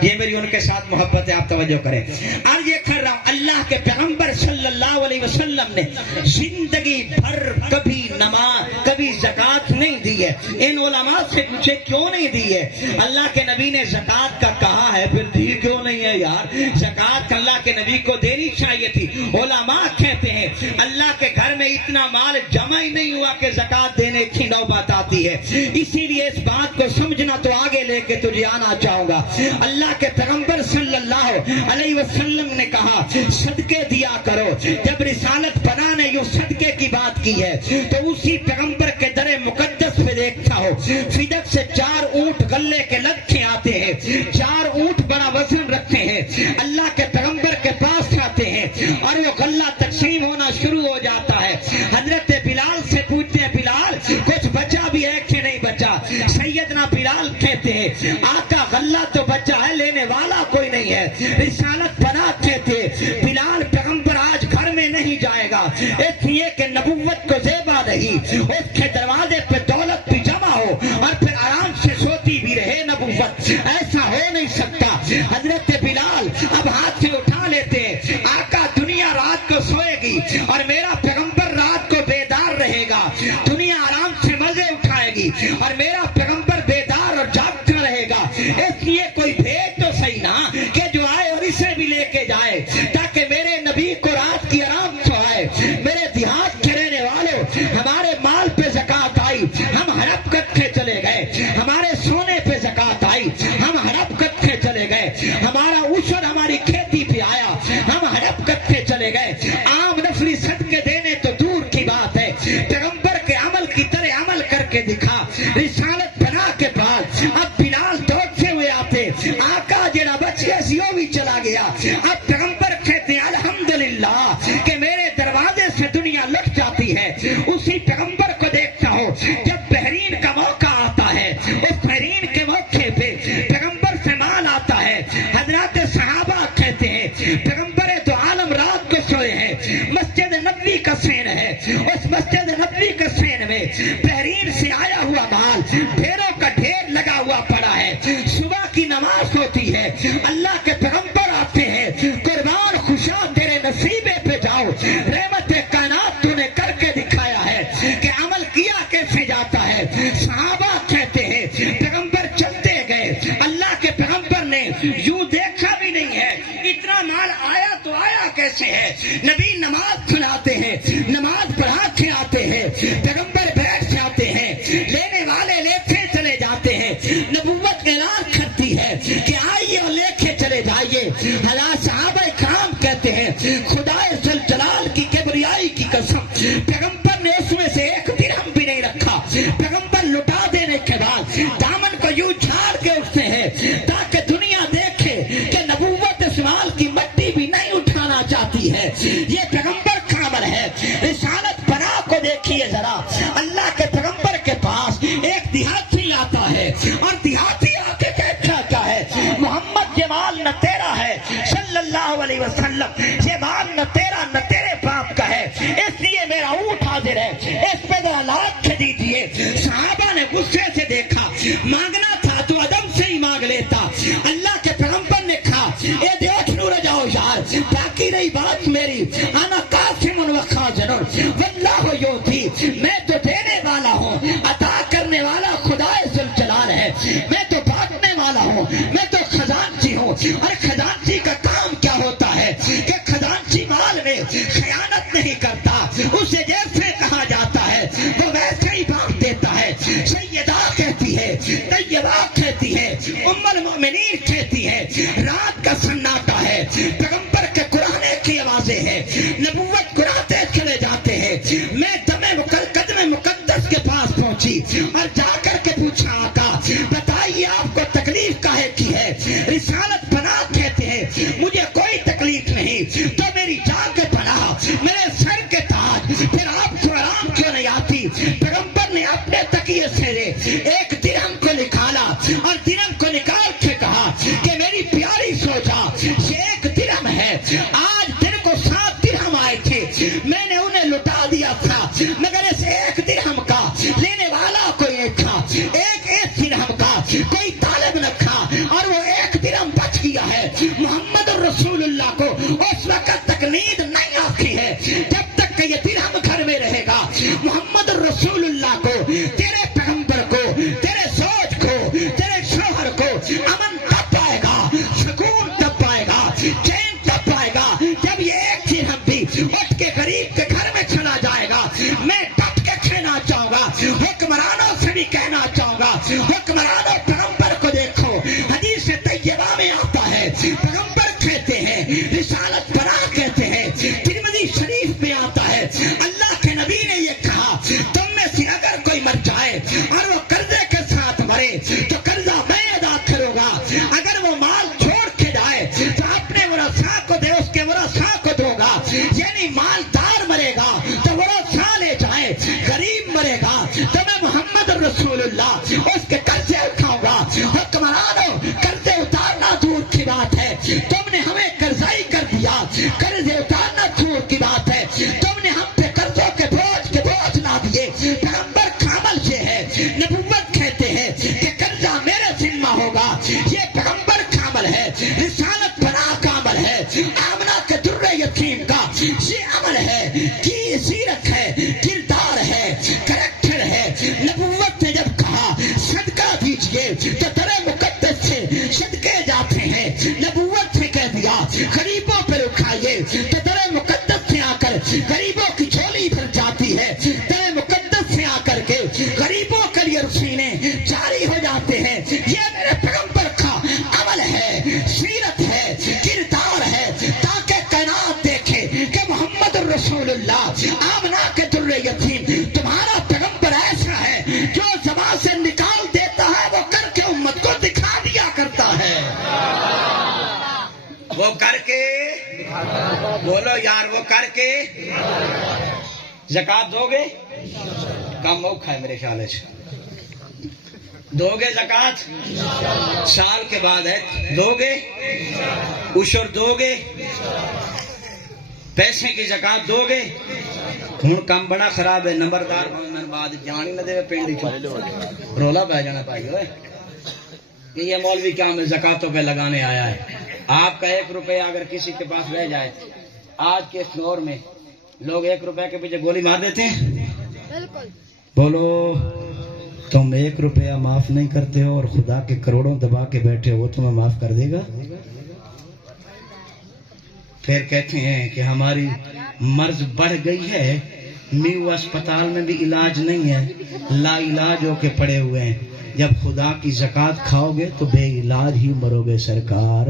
یہ میری ان کے ساتھ محبت ہے، آپ توجہ کریں. آج یہ کر رہا ہوں، اللہ کے پیغمبر صلی اللہ علیہ وسلم نے زندگی بھر کبھی نماز کبھی زکوٰۃ نہیں دی ہے. ان علماء سے پوچھے کیوں نہیں دی ہے؟ اللہ کے نبی نے زکوٰۃ کا کہا ہے، پھر دی کیوں نہیں ہے یار؟ زکوٰۃ اللہ کے نبی کو دینی چاہیے تھی. علماء کہتے ہیں اللہ کے گھر میں اتنا مال جمع ہی نہیں ہوا کہ زکوٰۃ دینے کی نوبت آتی ہے. اسی لیے اس بات کو سمجھنا تو آگے لے کے تجھے آنا چاہوں گا. اللہ کے پیغمبر صلی اللہ علیہ وسلم نے کہا صدقے دیا کرو. جب رسالت بنا نے یوں صدقے کی بات کی ہے تو اسی پیغمبر کے در مقدس پہ دیکھتا ہو فدق سے 4 اونٹ غلے کے لکھے آتے ہیں. 4 اونٹ بڑا وزن رکھتے ہیں. اللہ کے پیغمبر کے پاس آتے ہیں اور وہ غلہ تقسیم ہونا شروع ہو جاتا ہے. حضرت بلال سے پوچھتے ہیں بلال کچھ بچا بھی ہے کہ نہیں بچا؟ سیدنا بلال کہتے ہیں آقا غلہ تو بچا ہے، لینے والا کوئی نہیں ہے. رسالت بنا کہتے بلال پیغمبر آج گھر میں نہیں جائے گا، اس لیے کہ نبوت کو زیبا نہیں، اس کے دروازے پہ دولت بھی جمع ہو اور پھر آرام سے سوتی بھی رہے نبوت. ایسا ہو نہیں سکتا. حضرت بلال اب ہاتھ سے اٹھا لیتے ہیں، آقا دنیا رات کو سوئے گی اور میرا پیغمبر رات کو بیدار رہے گا. دنیا آرام سے مزے اٹھائے گی اور میرا پیغمبر بیدار اور جاگتا رہے گا. اس لیے کوئی بھیج تو صحیح نا کہ جو آئے اور اسے بھی لے کے جائے تاکہ میرے نبی کو رات کی آرام سے آئے. میرے دیہات کے رہنے والوں، ہمارے مال پہ زکوٰۃ آئی، ہم ہڑپ کر کے چلے گئے. ہمارے سونے پہ زکوٰۃ آئی، ہم ہڑپ کر کے چلے گئے. ہمارا عشر ہماری کھیتی پہ آیا، ہم ہڑپ کر کے چلے گئے. عام نفلی صدقے دینے تو دور کی بات ہے، پیغمبر کے عمل کی طرح عمل کر کے دکھا. رسالت بنا کے بعد اب بلال دوڑتے ہوئے آتے، آقا جڑا بچ گیا سی وہ بھی چلا گیا. اب پیغمبر کہتے ہیں الحمدللہ کہ میرے دروازے سے دنیا لٹ جاتی ہے. اسی پیغمبر کو دیکھتا ہو جب بحرین کا موقع آتا ہے، اس بحرین کے موقع پہ پیغمبر سے مال آتا ہے. حضرات صحابہ کہتے ہیں پیغمبر تو عالم رات کو سوئے ہیں، مسجد نبوی کا سین ہے، اس مسجد نبوی کے سین میں بحرین سے آیا ہوا مال ڈھیروں کا ڈھیر لگا ہوا پڑا ہے. صبح کی نماز ہوتی ہے، اللہ کے پیغمبر آتے ہیں، قربان خوشا تیرے نصیبے پہ جاؤ، رحمت کائنات تو نے کر کے دکھایا ہے کہ عمل کیا کیسے جاتا ہے. صحابہ کہتے ہیں پیغمبر چلتے گئے، اللہ کے پیغمبر نے یوں دیکھا بھی نہیں ہے اتنا مال آیا تو آیا کیسے ہے. نبی نماز سناتے ہیں، نماز پڑھا کے آتے ہیں، پیغمبر بیٹھ جاتے ہیں، لینے والے لے کے چلے جاتے ہیں. نبوت اعلان کرتی ہے کہ آئیے اور لے کے چلے جائیے. حضرات صحابہ کرام کہتے ہیں خدا ذل جلال کی کبریائی کی قسم پیغمبر نے اس میں سے 1 درہم بھی نہیں رکھا. پیغمبر لٹا دینے کے بعد دامن کو یوں جھاڑ کے اٹھتے ہیں تاکہ دنیا دیکھے کہ نبوت اس مال کی مٹی بھی نہیں اٹھانا چاہتی ہے. یہ پیغمبر کا عمل ہے. رسالت بنا کو دیکھیے ذرا، اللہ کے پیغمبر کے پاس ایک دیہاتی آتا ہے اور دیہاتی آ کے کہتا ہے محمد یہ مال نہ تیرا ہے صلی اللہ علیہ وسلم، یہ مال نہ تیرا نہ تیرے باپ کا ہے، اس لیے میرا اونٹ حاضر ہے، اس پہ ذرا لاکھ دیجیے. صحابہ نے غصے سے دیکھا، مانگنا تھا تو ادب سے ہی مانگ لیتا. اللہ کے پیغمبر نے کہا اے دیکھ نور جاؤ یار، باقی رہی بات میری، انا قاسم و خازن واللہ یؤتی، میں تو دینے والا ہوں، عطا کرنے والا خدا ذل جلال ہے. میں تو بانٹنے والا ہوں، میں تو خزانچی ہوں. اور خزانچی کا کام کیا ہوتا ہے کہ خزانچی مال میں خیانت نہیں کرتا، اسے جیسے کہا جاتا ہے وہ ویسے ہی بانٹ دیتا ہے. سیدہ کہتی ہے، طیبہ کہتی ہے، ام المؤمنین کہتی ہے رات کا سناٹا ہے، پیغمبر کے قرآن کی آوازیں ہیں، نبوت قراتے چلے جاتے ہیں. میں قدم مقدس کے پاس پہنچی اور جا کر کے پوچھا آقا بتائیے آپ کو تکلیف کاہے کی ہے؟ رسالت بنا کہتے ہیں مجھے کوئی تکلیف نہیں، تو میری جان کے پناہ، میرے سر کے تاج، پھر آپ کو آرام کیوں نہیں آتی؟ پیغمبر نے اپنے تکیے سے 1 درہم کو نکالا اور درہم کو نکال کے کہا کہ میری پیاری سو جا، یہ 1 درہم ہے، آج دن کو 7 درہم آئے تھے، میں نے انہیں لٹا دیا تھا، مگر اس 1 درہم کا لینے والا کا کوئی طالب نہ تھا اور وہ ایک درہم بچ گیا ہے، محمد رسول اللہ کو اس وقت تک نیند نہیں آتی ہے جب تک کہ یہ درہم گھر میں رہے گا۔ محمد رسول اللہ کو، تیرے پیغمبر کو، تیرے زوج کو، تیرے شوہر کو امن تب پائے گا، سکون تب پائے گا، چین تب پائے گا جب یہ ایک درہم بھی اٹھ کے غریب کے گھر میں چلا جائے گا۔ میں ڈٹ کے کہنا چاہوں گا، حکمرانوں سے بھی کہنا چاہوں گا، حکمرانوں پیغمبر کو دیکھو، حدیث طیبہ میں آتا ہے، پیغمبر کہتے ہیں، رسالت برا کہتے ہیں، ترمذی شریف میں آتا ہے، اللہ کے نبی نے یہ کہا، تم میں سے اگر کوئی مر جائے اور وہ قرضے کے ساتھ مرے تو قرضہ میں ادا کروں گا، اگر وہ مال چھوڑ کے جائے تو اپنے ورثاء کو دے، اس کے ورثاء کو دوں گا، یعنی مالدار مرے گا تو ورثاء لے جائے، غریب مرے گا تو میں محمد رسول اللہ اس کے قرضے اٹھاؤں گا۔ حکمرانوں، قرضے اتارنا دور کی بات ہے، تم نے ہمیں قرضائی کر دیا، قرضے اتارنا دور کی بات ہے، تم نے ہم پہ قرضوں کے بوجھ لا دیے۔ پیغمبر کا عمل یہ ہے، نبوت کہتے ہیں کہ قرضہ میرے ذمہ ہوگا، یہ پیغمبر کا عمل ہے، رسالت بنا کا عمل ہے، آمنہ کے در یتیم کا یہ عمل ہے، کی سیرت ہے، کردار ہے، کریکٹر ہے۔ نبوت نے جب کہا صدقہ دیجئے تو در مقدس سے صدقے جاتے ہیں، نبوت نے کہہ دیا غریبوں پر اٹھائیے تو در مقدس سے آ کر غریبوں کی جھولی بھر جاتی ہے، در مقدس سے آ کر کے غریبوں کے لیے رسینے جاری ہو جاتے ہیں۔ یہ میرے پیغمبر کا عمل ہے، سیرت ہے، کردار ہے، تاکہ کائنات دیکھے کہ محمد رسول اللہ آمنہ کے در یتیم تمہارا پیغمبر ایسا ہے جو زبان سے نکال دیتا ہے وہ کر کے امت کو دکھا دیا کرتا ہے، وہ کر کے، بولو یار، وہ کر کے۔ زکات دو گے؟ کم اوکھا ہے میرے خیال سے، دو گے زکات؟ سال کے بعد ہے، دو گے؟ عشر دو گے؟ پیسے کی زکات دو گے؟ ہوں کام بڑا خراب ہے، نمبردار بننے بعد جان ہی نہ دے پنڈ رولا پہ جانا پائی ہوئے کہ یہ مولوی کیا میں زکاتوں پہ لگانے آیا ہے۔ آپ کا 1 روپیہ اگر کسی کے پاس رہ جائے، آج کے اس دور میں لوگ 1 روپے کے پیچھے گولی مار دیتے ہیں۔ بولو، تم 1 روپیہ معاف نہیں کرتے ہو اور خدا کے کروڑوں دبا کے بیٹھے ہو، وہ تمہیں معاف کر دے گا؟ پھر کہتے ہیں کہ ہماری مرض بڑھ گئی ہے، نیو اسپتال میں بھی علاج نہیں ہے، لا علاج ہو کے پڑے ہوئے ہیں۔ جب خدا کی زکات کھاؤ گے تو بے علاج ہی مرو گے سرکار۔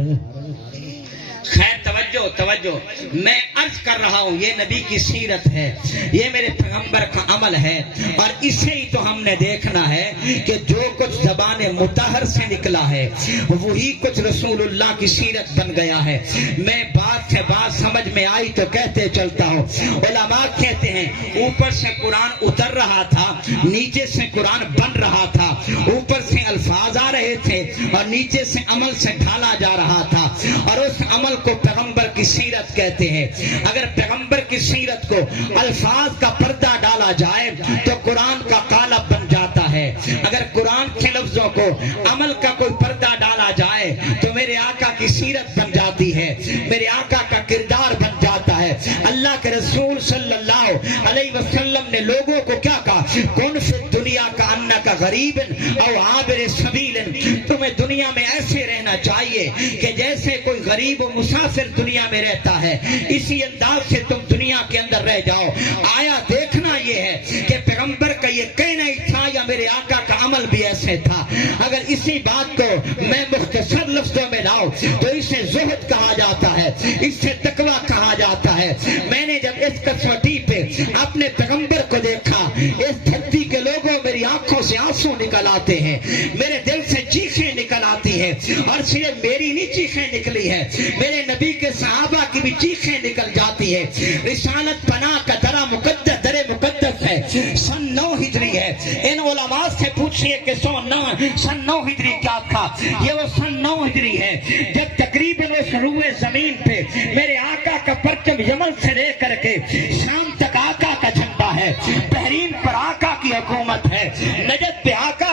خیر توجہ، میں عرض کر رہا ہوں یہ نبی کی سیرت ہے، یہ میرے پیغمبر کا عمل ہے، اور اسے ہی تو ہم نے دیکھنا ہے کہ جو کچھ زبان مطہر سے نکلا ہے وہی کچھ رسول اللہ کی سیرت بن گیا ہے۔ میں بات سے بات سمجھ میں آئی تو کہتے چلتا ہوں، علماء کہتے ہیں اوپر سے قرآن اتر رہا تھا، نیچے سے قرآن بن رہا تھا، اوپر سے الفاظ آ رہے تھے اور نیچے سے عمل سے ڈھالا جا رہا تھا، اور اس عمل کو پیغمبر کی سیرت کہتے ہیں۔ اگر پیغمبر کی سیرت کو الفاظ کا پردہ ڈالا جائے تو قرآن کا قالب بن جاتا ہے، اگر قرآن کے لفظوں کو عمل کا کوئی پردہ ڈالا جائے تو میرے آقا کی سیرت بن جاتی ہے، میرے آقا کا کردار بن جاتا ہے۔ اللہ کے رسول صلی اللہ علیہ وسلم نے لوگوں کو کیا کہا؟ کن فی الدنیا کا انکا غریب او عابر سبیل، تمہیں دنیا میں ایسے رہنا چاہیے کہ جیسے کوئی غریب و مسافر دنیا میں رہتا ہے، اسی انداز سے تم دنیا کے اندر رہ جاؤ۔ آیا دیکھنا یہ ہے کہ پیغمبر کا یہ کہنا ہی تھا یا میرے آقا کا عمل بھی ایسے تھا؟ اگر اسی بات کو میں مختصر لفظوں میں لاؤں تو اسے زہد کہا جاتا ہے، اسے تقویٰ کہا جاتا ہے۔ میں نے جب اس کسوٹی پہ اپنے پیغمبر کو دیکھا، اس دھرتی کے لوگوں میری آنکھوں سے آنسو نکل آتے ہیں، میرے دل سے چیخیں نکل آتی ہیں، اور صرف میری نہیں چیخیں نکلی ہے، میرے نبی کے صحابہ کی بھی چیخیں نکل جاتی ہے۔ رسالت پناہ کا در مقدس ہے، سن 9 ہجری ہے۔ ان علماء سے پوچھئے کہ سن 9 ہجری کیا تھا؟ یہ وہ سن 9 ہجری ہے جب تقریباً اس روئے زمین پہ میرے آقا کا پرچم یمن سے لے کر کے شام تک آقا کا جھنڈا ہے، بحرین پر آقا کی حکومت ہے، نجد پہ آقا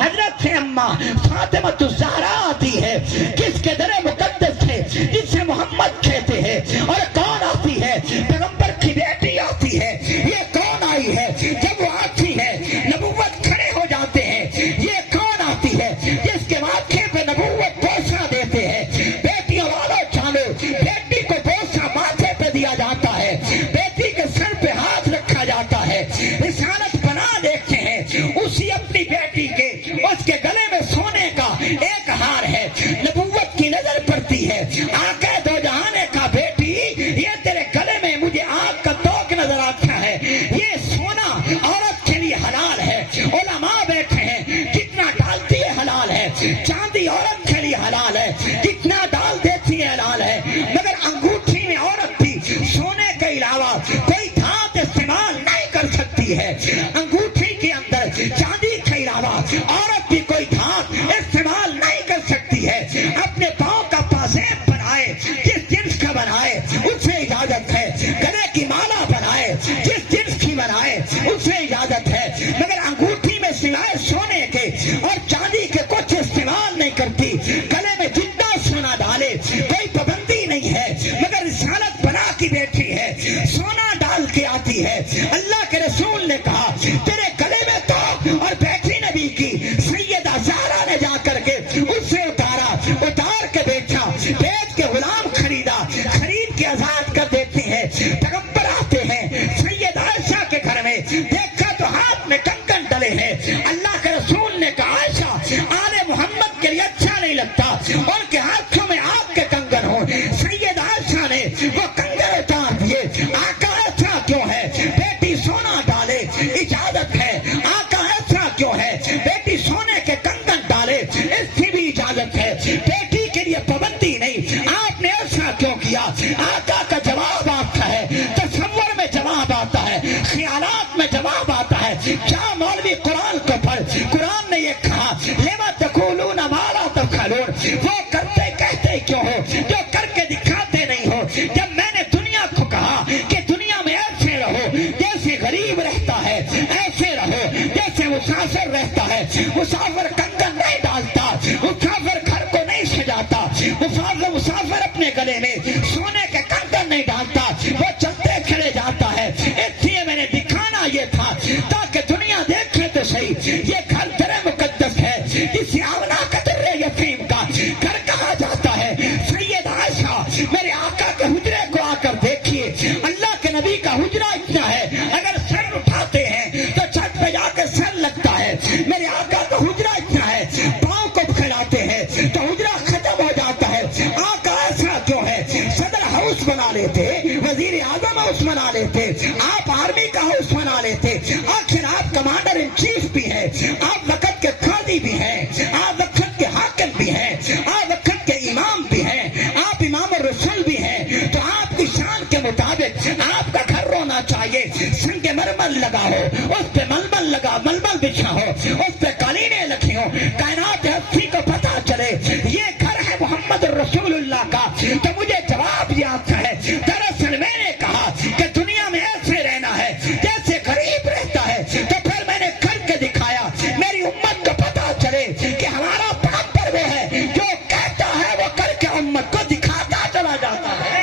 حضرت اماں فاطمہ الزہرا آتی ہے، کس کے در مقدس ہے جسے محمد کہتے ہیں، اور کون آتی ہے؟ پیغمبر کی بیٹی آتی ہے۔ یہ کون آئی ہے؟ جب وہ آتی ہے نبوت کھڑے ہو جاتے ہیں۔ یہ کون آتی ہے جس کے ماتھے پہ نبوت بوسہ دیتے ہیں؟ بیٹیوں والوں جانو، بیٹی کو بوسہ ماتھے پہ دیا جاتا ہے، بیٹی کے سر پہ ہاتھ رکھا جاتا ہے، رسالت بنا دیکھتے ہیں اسی اپنی بیٹی کے، اس کے گلے میں سونے کا ایک ہار ہے، نبوت کی نظر پڑتی ہے، آقا دو جہانے کا بیٹی یہ تیرے گلے میں مجھے آگ کا توق نظر آتا ہے، یہ سونا عورت کے لیے حلال ہے۔ علماء بیٹھے ہیں، کتنا ڈالتی ہے حلال ہے، چاندی عورت کے لیے حلال ہے، کتنا ڈال دیتی ہے حلال ہے، مگر انگوٹھی میں عورت بھی سونے کے علاوہ کوئی دھات استعمال نہیں کر سکتی ہے، انگوٹھی کے اندر چاندی کے علاوہ عورت بھی کوئی دھات استعمال نہیں کر سکتی ہے۔ اپنے پاؤں کا پازیب بنائے جس جنس کا بنائے اسے اجازت ہے، گلے کی مالا بنائے جس جنس کی بنائے اسے اجازت ہے، مگر انگوٹھی میں سوائے سونے کے اور چاندی کے کچھ استعمال نہیں کرتی، گلے میں جتنا سونا ڈالے کوئی پابندی نہیں ہے، مگر رسالت بنا کی بیٹھی ہے، سونا ڈال کے آتی ہے۔ اللہ کے رسول نے کہا تیرے گلے میں تو، اور بیٹھی نبی کی سیدہ زہرا نے جا کر کے اس سے اتار کے بیچا، بیچ کے غلام خریدا، خرید کے آزاد کر دیتے ہیں۔ پیغمبر آتے ہیں سید عائشہ کے گھر میں، دیکھا تو ہاتھ میں کنگن ڈلے ہیں۔ اللہ کے رسول نے کہا عائشہ آل محمد کے لیے اچھا نہیں لگتا ان کے ہاتھوں میں آگ کے کنگن ہوں۔ سید عائشہ نے وہ کنگن اتار دیے۔ آقا ایسا کیوں ہے؟ بیٹی سونا ڈالے اجازت ہے، آقا ایسا کیوں ہے؟ بیٹی سونے کے کنگن ڈالے اس کی بھی اجازت ہے، بیٹی کے لیے پابندی نہیں۔ آپ نے ایسا کیوں کیا؟ آقا کا جواب آتا ہے، تصور میں جواب آتا ہے، خیالات میں جواب آتا ہے۔ کیا مولوی قرآن کو پڑھ، قرآن نے یہ کہا لما تقولون ما لا تفعلون، وہ کرتے کہتے کیوں ہو جو کر کے دکھاتے نہیں ہو۔ جب میں نے دنیا کو کہا کہ دنیا میں ایسے رہو جیسے غریب رہتا ہے، ایسے رہو جیسے مسافر رہتا ہے، مسافر کنگن نہیں ڈالتا، مسافر گھر کو نہیں سجاتا، مسافر اپنے گلے میں سونے کے کنگن نہیں ڈالتا، وہ چلتے کھڑے جاتا ہے۔ اس لیے میں نے دکھانا یہ تھا تاکہ دنیا دیکھے تو صحیح یہ گھر تیرے مقدس ہے، جسے آمنا کا در یتیم کا گھر کہا جاتا ہے۔ سید عائشہ میرے آقا کے حجرے کو آ کر دیکھیے، اللہ کے نبی کا حجرہ اتنا ہے، اگر سر اٹھاتے ہیں تو چھت پہ جا کے سر لگتا ہے۔ میرے آقا کا حجرہ اتنا ہے، پاؤں کو پھیلاتے ہیں تو حجرہ ختم ہو جاتا ہے۔ آقا ایسا کیوں ہے؟ صدر ہاؤس بنا لیتے، وزیر اعظم ہاؤس بنا لیتے، آپ آرمی کا ہاؤس بنا لیتے، آخر آپ کمانڈر ان چیف بھی ہیں، آپ وقت کے قاضی بھی ہیں، آپ وقت کے حاکم بھی ہیں، آپ وقت کے امام بھی ہیں، آپ امام الرسول بھی ہیں، تو آپ کی شان کے مطابق آپ کا گھر رونا چاہیے، سنگ مرمر لگا ہو، اس پہ ململ لگا، ململ بچھا ہو، اس پہ قالینیں لکھی ہو، کائنات ہستی کو پتا چلے یہ گھر ہے محمد رسول اللہ کا۔ تو مجھے جواب یہ آتا ہے، دراصل میں نے کہا کہ دنیا میں ایسے رہنا ہے جیسے غریب رہتا ہے، تو پھر میں نے کر کے دکھایا، میری امت کو پتا چلے کہ ہمارا پیغمبر وہ ہے جو کہتا ہے وہ کر کے امت کو دکھاتا چلا جاتا ہے۔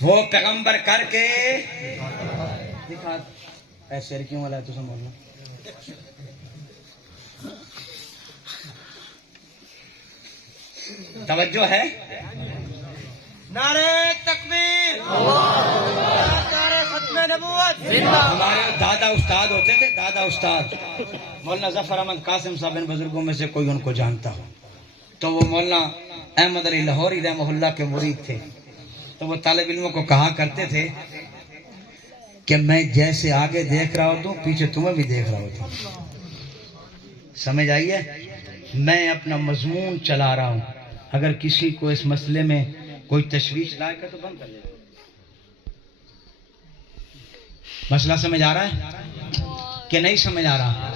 وہ پیغمبر کر کے دکھا ایسے کیوں والا ہے تو سنبھالنا۔ توجہ ہے؟ نعرہ تکبیر، نعرہ ختم نبوت، ہمارے دادا استاد ہوتے تھے، دادا استاد مولانا ظفر احمد قاسم صاحب ان بزرگوں میں سے کوئی ان کو جانتا ہو تو وہ مولانا احمد علی لاہوری رحمہ اللہ کے مرید تھے، تو وہ طالب علموں کو کہا کرتے تھے کہ میں جیسے آگے دیکھ رہا ہوتا ہوں پیچھے تمہیں بھی دیکھ رہا ہوتا ہوں، سمجھ آئیے؟ میں اپنا مضمون چلا رہا ہوں، اگر کسی کو اس مسئلے میں کوئی تشویش لائے گا تو بند کر دے گا۔ مسئلہ سمجھ آ رہا ہے کہ نہیں سمجھ آ رہا؟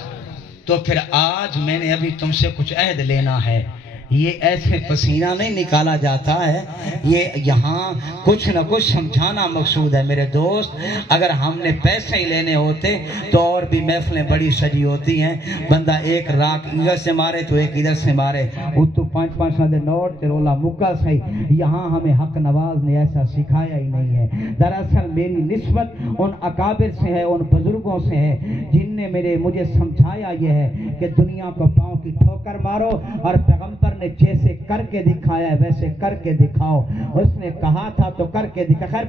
تو پھر آج میں نے ابھی تم سے کچھ عہد لینا ہے، یہ ایسے پسینہ نہیں نکالا جاتا ہے، یہ یہاں کچھ نہ کچھ سمجھانا مقصود ہے میرے دوست۔ اگر ہم نے پیسے ہی لینے ہوتے تو اور بھی محفلیں بڑی سجی ہوتی ہیں، بندہ ایک راک ادھر سے مارے تو ایک ادھر سے مارے، اتو 5-5 دے نوٹ تے رولا مکہ صحیح۔ یہاں ہمیں حق نواز نے ایسا سکھایا ہی نہیں ہے۔ دراصل میری نسبت ان اکابر سے ہے، ان بزرگوں سے ہے جن نے مجھے سمجھایا یہ ہے کہ دنیا کو پاؤں کی ٹھوکر مارو، اور پیغمبر نے جیسے کر کے دکھایا ہے ویسے کر کے دکھاؤ۔ اس نے کہا تھا تو کر کے دکھا۔ خیر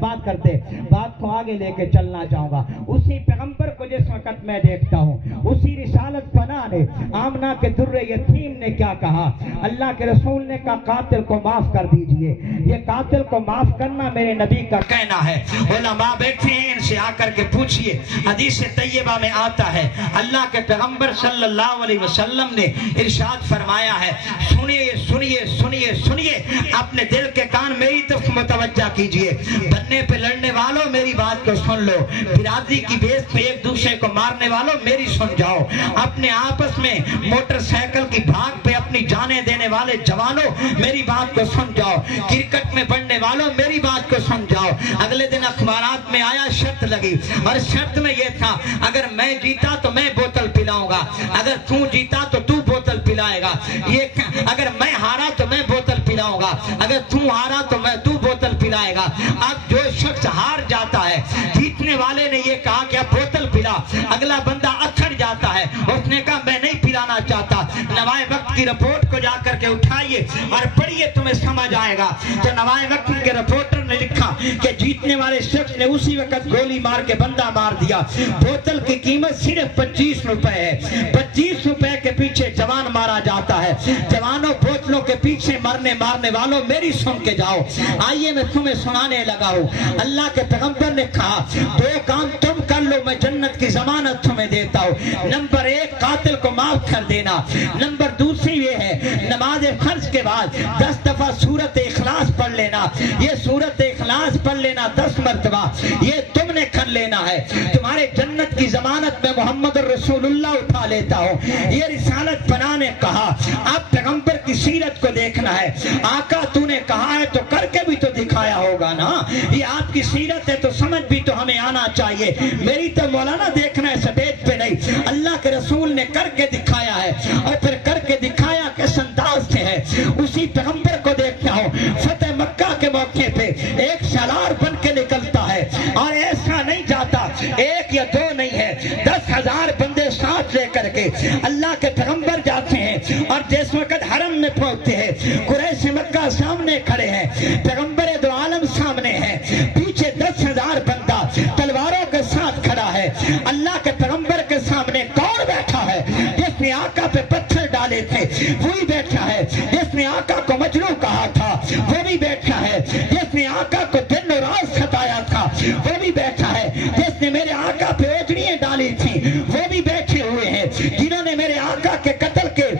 بات کو آگے لے کے چلنا چاہوں گا۔ اسی پیغمبر کو جس وقت میں دیکھتا ہوں، اسی رسالت پناہ نے آمنہ کے در یتیم نے کیا کہا؟ اللہ کے رسول نے کہا قاتل کو معاف کر دیجئے۔ یہ قاتل کو معاف کرنا میرے نبی کا کہنا ہے۔ علماء بیٹھے ہیں، ان سے آ کر کے پوچھئے۔ حدیث طیبہ میں آتا ہے اللہ کے پیغمبر صلی اللہ علیہ وسلم نے ارشاد فرمایا ہے، سنیے سنیے سنیے سنیے، اپنے دل کے کان میری طرف متوجہ کیجئے۔ بننے پہ لڑنے والوں میری بات کو سن لو، برادری کی بیس پہ ایک دوسرے کو مارنے والوں میری سن جاؤ، اپنے آپس میں موٹر سائیکل کی بھاگ پہ اپنی جانیں دینے والے جوانوں میری بات کو سن جاؤ، کرکٹ میں بڑھنے والوں میری بات کو سن جاؤ۔ اگلے دن اخبارات میں آیا شرط لگی، اور شرط میں یہ تھا اگر میں جیتا تو میں بوتل پلاؤں گا، اگر تو جیتا تو تو بوتل پلائے گا، یہ اگر میں ہارا تو میں بوتل پلاؤں گا، اگر تو ہارا تو تو بوتل پلائے گا۔ اب جو شخص ہار جاتا ہے، جیتنے والے نے یہ کہا کہ اب بوتل پلا، اگلا بندہ اکھڑ جاتا ہے، اس نے کہا میں نہیں پلانا چاہتا۔ نوائے وقت کی رپورٹ کو جا کر کے اٹھائیے اور پڑھیے، تمہیں سمجھ آئے گا۔ تو نوائے وقت کے رپورٹر نے لکھا کہ جیتنے والے شخص نے اسی وقت گولی مار کے بندہ مار دیا۔ بوتل کی قیمت صرف 25 روپے ہے، 25 روپے کے پیچھے جوان مارا جاتا ہے۔ جوانوں بوتلوں کے پیچھے مارنے والوں میری سن کے جاؤ۔ آئیے میں تمہیں سنانے لگا ہوں۔ اللہ کے پیغمبر نے کہا دو کام تم کر لو، میں جنت کی ضمانت تمہیں دیتا ہوں۔ نمبر 1 قاتل کو معاف کر دینا، نمبر دوسری یہ ہے نماز فرض کے بعد 10 دفعہ سورت اخلاص پڑھ لینا۔ یہ سورت اخلاص پڑھ لینا 10 مرتبہ، یہ تم نے کر لینا ہے۔ تمہارے جنت کی ضمانت میں محمد رسول اللہ اٹھا لیتا ہوں۔ یہ رسالت پناہ نے کہا اب پیغمبر کی سیرت کو دیکھنا ہے۔ آقا تو نے کہا ہے تو کر کے بھی تو دکھایا ہوگا نا، یہ آپ کی سیرت ہے تو سمجھ بھی تو ہمیں آنا چاہیے۔ میری تو مولانا دیکھنا ہے سٹیج پہ نہیں، اللہ کے رسول نے کر کے دکھایا ہے، اور پھر کر کے دکھایا کس انداز سے ہے اسی پیغمبر کو دیکھتا ہوں۔ فتح مکہ کے موقع پہ ایک سالار بن کے نکلتا ہے، اور ایسا نہیں جاتا 1 یا 2 نہیں ہے، 10,000 بندے ساتھ لے کر کے اللہ کے پیغمبر جاتے ہیں۔ اور جس وقت حرم میں پہنچتے ہیں، قریش مکہ سامنے کھڑے ہیں، پیغمبر دو عالم سامنے ہیں، پیچھے 10,000 بندہ تلواروں کے ساتھ کھڑا ہے۔ اللہ کے پیغمبر کے سامنے کون بیٹھا ہے؟ جس نے آقا پہ پتھر ڈالے تھے وہی بیٹھا ہے، جس نے آقا کو مجنون کہا تھا وہ بھی بیٹھا ہے، جس نے آقا کو دن و رات ستایا تھا وہ بھی بیٹھا ہے، جس نے میرے آقا پہ اوجڑیاں ڈالی تھی وہ بھی بیٹھے ہوئے ہیں، جنہوں نے میرے آقا کے قتل کے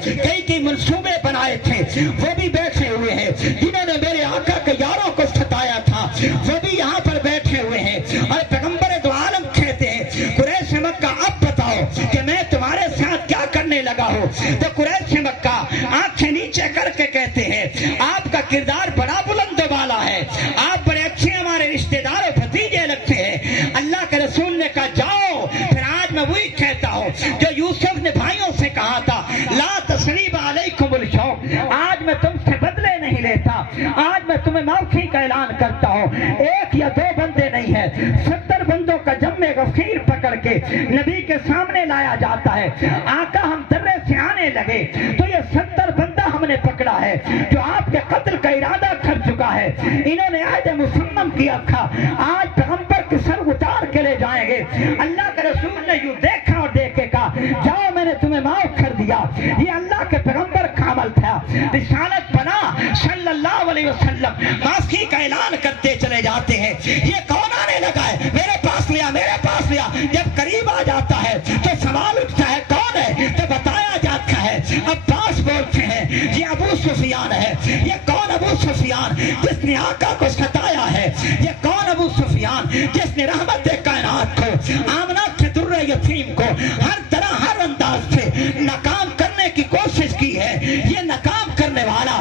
کئی منصوبے بنائے تھے وہ بھی بیٹھے ہوئے ہیں، جنہوں نے میرے آقا کے یاروں کو ستایا تھا وہ بھی یہاں پر بیٹھے ہوئے ہیں۔ اور پیغمبر دو عالم کہتے ہیں قریش مکہ اب بتاؤ کہ میں تمہارے ساتھ کیا کرنے لگا ہوں؟ تو قریش مکہ آنکھیں نیچے کر کے کہتے ہیں آپ کا کردار بڑا بلند و بالا ہے، آپ بڑے اچھے ہمارے رشتہ دار و بھتیجے لگتے ہیں۔ اللہ کے رسول نے کہا جاؤ، پھر آج میں وہی کہتا ہوں جو یوسف نے بھائیوں سے کہا تھا لا تثریب علیکم الشوق، آج میں تم سے بدلے نہیں لیتا، آج میں تمہیں معافی کا اعلان کرتا ہوں۔ 1 یا 2 بندے نہیں ہیں، 70 بندوں کا جمع غفیر پکڑ کے نبی کے سامنے لایا جاتا ہے۔ آقا ہم درے سے آنے لگے تو یہ 70 بندہ ہم نے پکڑا ہے جو آپ کے قتل کا ارادہ کر چکا ہے، انہوں نے عہد مسمم کیا تھا، آج پیغمبر کے سر اتار کے لے جائیں گے۔ اللہ کے رسول نے یوں دیکھا اور دیکھ کے کہا جاؤ میں نے تمہیں معاف کر دیا۔ یہ اللہ کے پیغمبر کا عمل تھا۔ رسالت پناہ صلی اللہ علیہ وسلم معافی کا اعلان کرتے چلے جاتے ہیں۔ یہ کون آنے لگا ہے میرے پاس لیا میرے پاس لیا، جب قریب آ جاتا ہے تو سوال اٹھتا ہے کون ہے، تو بتایا جاتا ہے عباس بولتے ہیں یہ ابو سفیان ہے۔ یہ کون ابو سفیان جس نے آقا کو ستایا ہے؟ یہ کون ابو سفیان جس نے رحمت کائنات کو، آمنہ کے در یتیم کو ہر طرح ہر انداز سے ناکام کرنے کی کوشش کی ہے؟ یہ ناکام کرنے والا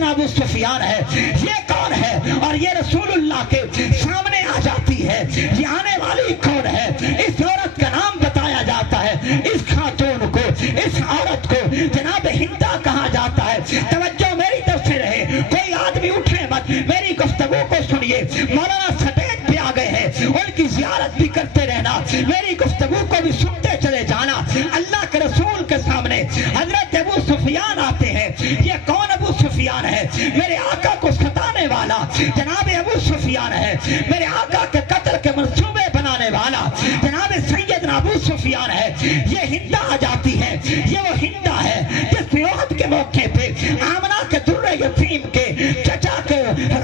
سیدنا ابو سفیان ہے. یہ کون ہے؟ اور یہ رسول اللہ کے سامنے آ جاتی ہے. یہ آنے والی کون ہے؟ اس عورت کا نام بتایا جاتا ہے. اس خاتون کو، اس عورت کو جناب ہندا کہا جاتا ہے. توجہ میری طرف سے رہے، کوئی آدمی اٹھے مت، میری گفتگو کو سنیے. مولانا سٹیج پہ آ گئے ہیں، ان کی زیارت بھی کرتے رہنا، میری گفتگو کو بھی سنتے چلے جانا. اللہ کے رسول کے سامنے حضرت ابو سفیان آتے ہیں. یہ کون ابو سفیان ہے؟ میرے آقا کو ستانے والا جناب ابو سفیان ہے. میرے آقا کے قتل کے منصوبے بنانے والا جناب سیدنا ابو سفیان ہے. یہ ہندا آ جاتی ہے. یہ وہ ہندا ہے جس نے احد کے موقع پہ آمنہ کے در یتیم کے چچا کے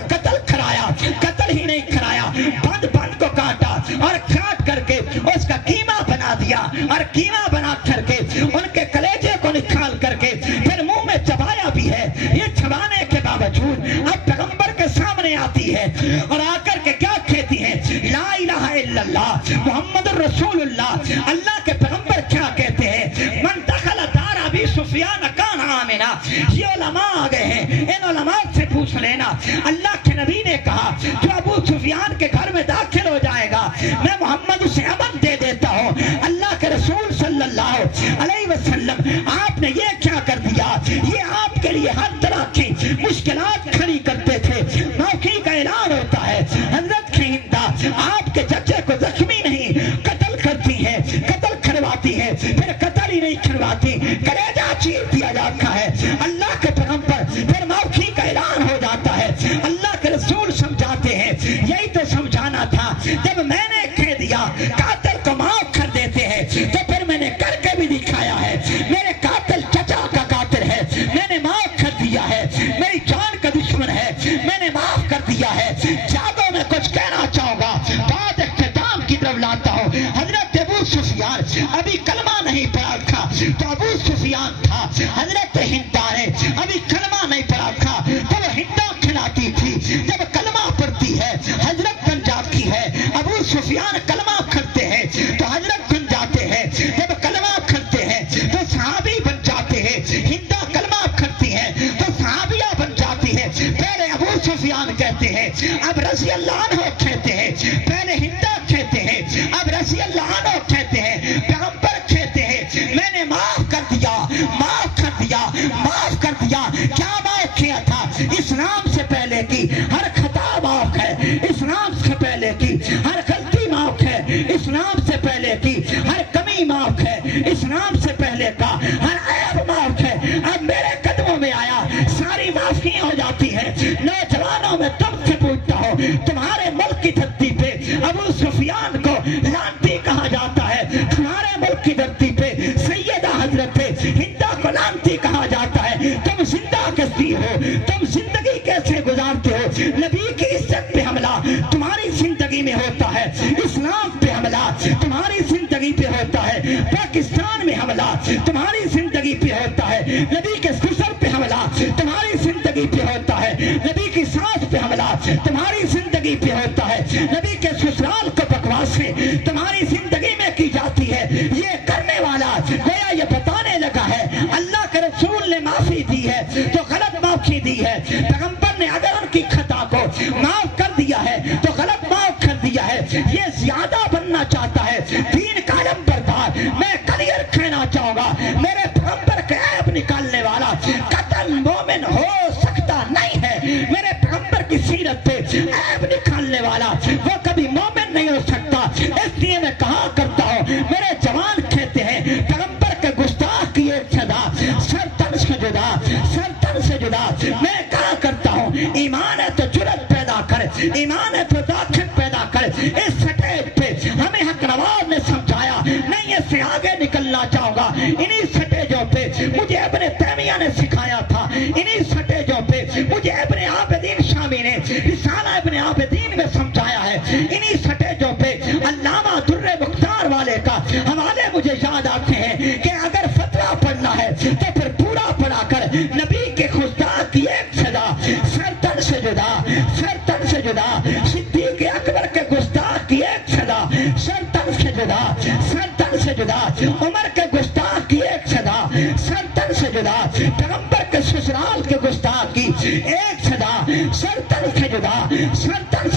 قتل کرایا. قتل ہی نہیں کرایا، بند بند کو کاٹا اور کاٹ کر کے اس کا قیمہ بنا دیا، اور قیمہ بنا کر کے ان کے کلیجے کو نکال کر کے پھر منہ میں چبایا بھی ہے. یہ چبانے کے باوجود اب پیغمبر کے سامنے آتی ہے اور آ کر کے کیا کہتی ہے؟ لا الہ الا اللہ محمد الرسول اللہ. اللہ کے پیغمبر کیا کہتے ہیں؟ من دخل دار ابی سفیان کان آمنا. یہ علماء آ گئے ہیں، ان علماء سے پوچھ لینا. اللہ کے نبی نے کہا جو ابو سفیان کے گھر میں داخل ہو جائے گا میں محمد اسے امن دے دیتا ہوں. اللہ کے رسول صلی اللہ علیہ وسلم آپ نے یہ کیا کر دیا؟ یہ آپ کے لیے ہر طرح کی مشکلات کھڑی کرتے تھے. موقع کا اعلان ہوتا ہے، حضرت ہندا آپ کے چچے کو زخمی نہیں قتل کرتی ہے، قتل کرواتی ہے، پھر قتل ہی نہیں کرواتی، کلیجہ چیر دیا جاتا ہے. اللہ کے پیغمبر پھر موقع کا اعلان ہو جاتا ہے. اللہ کے رسول سمجھاتے ہیں یہی تو سمجھانا تھا. جب میں نے کہہ دیا قاتل کو معاف کر دیتے ہیں تو پھر میں نے کر کے بھی دکھایا ہے. میرے قاتل چچا کا قاتل ہے، میں نے معاف کر دیا ہے. میری جان کا دشمن ہے، میں نے معاف کر دیا ہے. جادو میں کچھ کہنا چاہوں گا، بات اختتام کی طرف لاتا ہوں. حضرت ابو سفیان ابھی کلمہ نہیں پڑھا تھا تو ابو سفیان تھا. حضرت ہندا نے ابھی کلمہ نہیں پڑھا تھا تو وہ ہندا کھلاتی تھی. جب کلمہ پڑھتی ہے حضرت بن جاتی ہے. ابو سفیان کلمہ کرتے ہیں تو حضرت بن جاتے ہیں. جب کلمہ کرتے ہیں تو صحابی بن جاتے ہیں. ہندا کلمہ کرتی ہے تو صحابیہ بن جاتی ہے. پہلے ابو سفیان کہتے ہیں، اب رضی اللہ عنہ کہتے ہیں. پہلے ہندا کہتے ہیں، اب رضی اللہ عنہ کہتے ہیں. پیغمبر کہتے ہیں میں نے معاف کر دیا، معاف کر دیا، معاف کر دیا. کیا معاف کیا تھا؟ اسلام سے پہلے کی ہر خطا معاف ہے، اسلام سے پہلے کی ہر غلطی معاف ہے، اسلام سے پہلے کی ہر کمی معاف ہے، اسلام سے پہلے کا ہر عیب معاف ہے. اب میرے قدموں میں آیا ساری معافی ہو جاتی ہے. نوجوانوں میں تم سے پوچھتا ہوں، تمہارے ملک کی دھرتی پہ ابو سفیان کو لعنتی کہا جاتا ہے. تمہارے ملک کی دھرتی پہ سیدہ حضرت ہندا کو لعنتی کہا جاتا ہے. تم زندہ کیسی ہو؟ تم زندگی کیسے گزارتے ہو؟ نبی کی عزت پہ حملہ تمہاری زندگی میں ہوتا ہے، اسلام پہ حملہ تمہاری زندگی پہ ہوتا ہے، پاکستان میں حملہ تمہاری زندگی پہ ہوتا ہے، نبی کے سسر پہ حملہ تمہاری زندگی پہ ہوتا ہے، نبی کی ساس پہ حملہ تمہاری زندگی پہ ہوتا ہے، نبی کے سسرال کو بکواسیں تمہاری زندگی میں کی جاتی ہے. یہ کرنے والا گویا یہ بتانے لگا ہے اللہ کے رسول نے معافی دی ہے تو غلط معافی دی ہے. پیغمبر نے اگر ان کی خطا کو معاف کر دیا ہے تو غلط معاف کر دیا ہے. یہ زیادہ بننا چاہتا ہے دین کا علم بردار. میں کلیئر کہنا چاہوں گا، میرے پیغمبر کے عیب نکالنے والا قتل مومن ہو سکتا نہیں ہے. میرے پیغمبر کی سیرت پہ عیب نکالنے والا وہ کبھی مومن نہیں ہو سکتا. اس لیے میں کہا کرتا ہوں، میرے جوان کہتے ہیں پیغمبر کے گستاخ کی ایک سزا سر تن سے جدا، سر تن سے جدا. میں کہا کرتا ہوں ایمان ہے تو جرأت پیدا کر، ایمان ہے تو طاقت پیدا کر. اس سٹیج پہ ہمیں حق نواز نے سمجھایا نہیں، اس سے آگے نکلنا چاہوں گا. انہی سٹیجوں پہ مجھے ابن تیمیہ نے سکھایا تھا، انہی سٹیجوں پہ مجھے ابن عابدین شامی نے رسالہ ابن عابدین میں سمجھایا ہے. انہی سٹیجوں پہ علامہ در مختار والے کا حوالے مجھے یاد آتے ہیں کہ اگر فتویٰ پڑھنا ہے تو پھر پورا پڑھا کر نبی کے گستاخ کی ایک سزا سر تن سے جدا، سر تن سے جدا. صدیق اکبر کے گستاخ کی ایک سزا سر تن سے جدا، سر تن سے جدا. عمر کے گستاخ کی ایک سزا سر تن سے جدا. پیغمبر کے سسرال کے گستاخ کی کی ایک صدا سلطن سے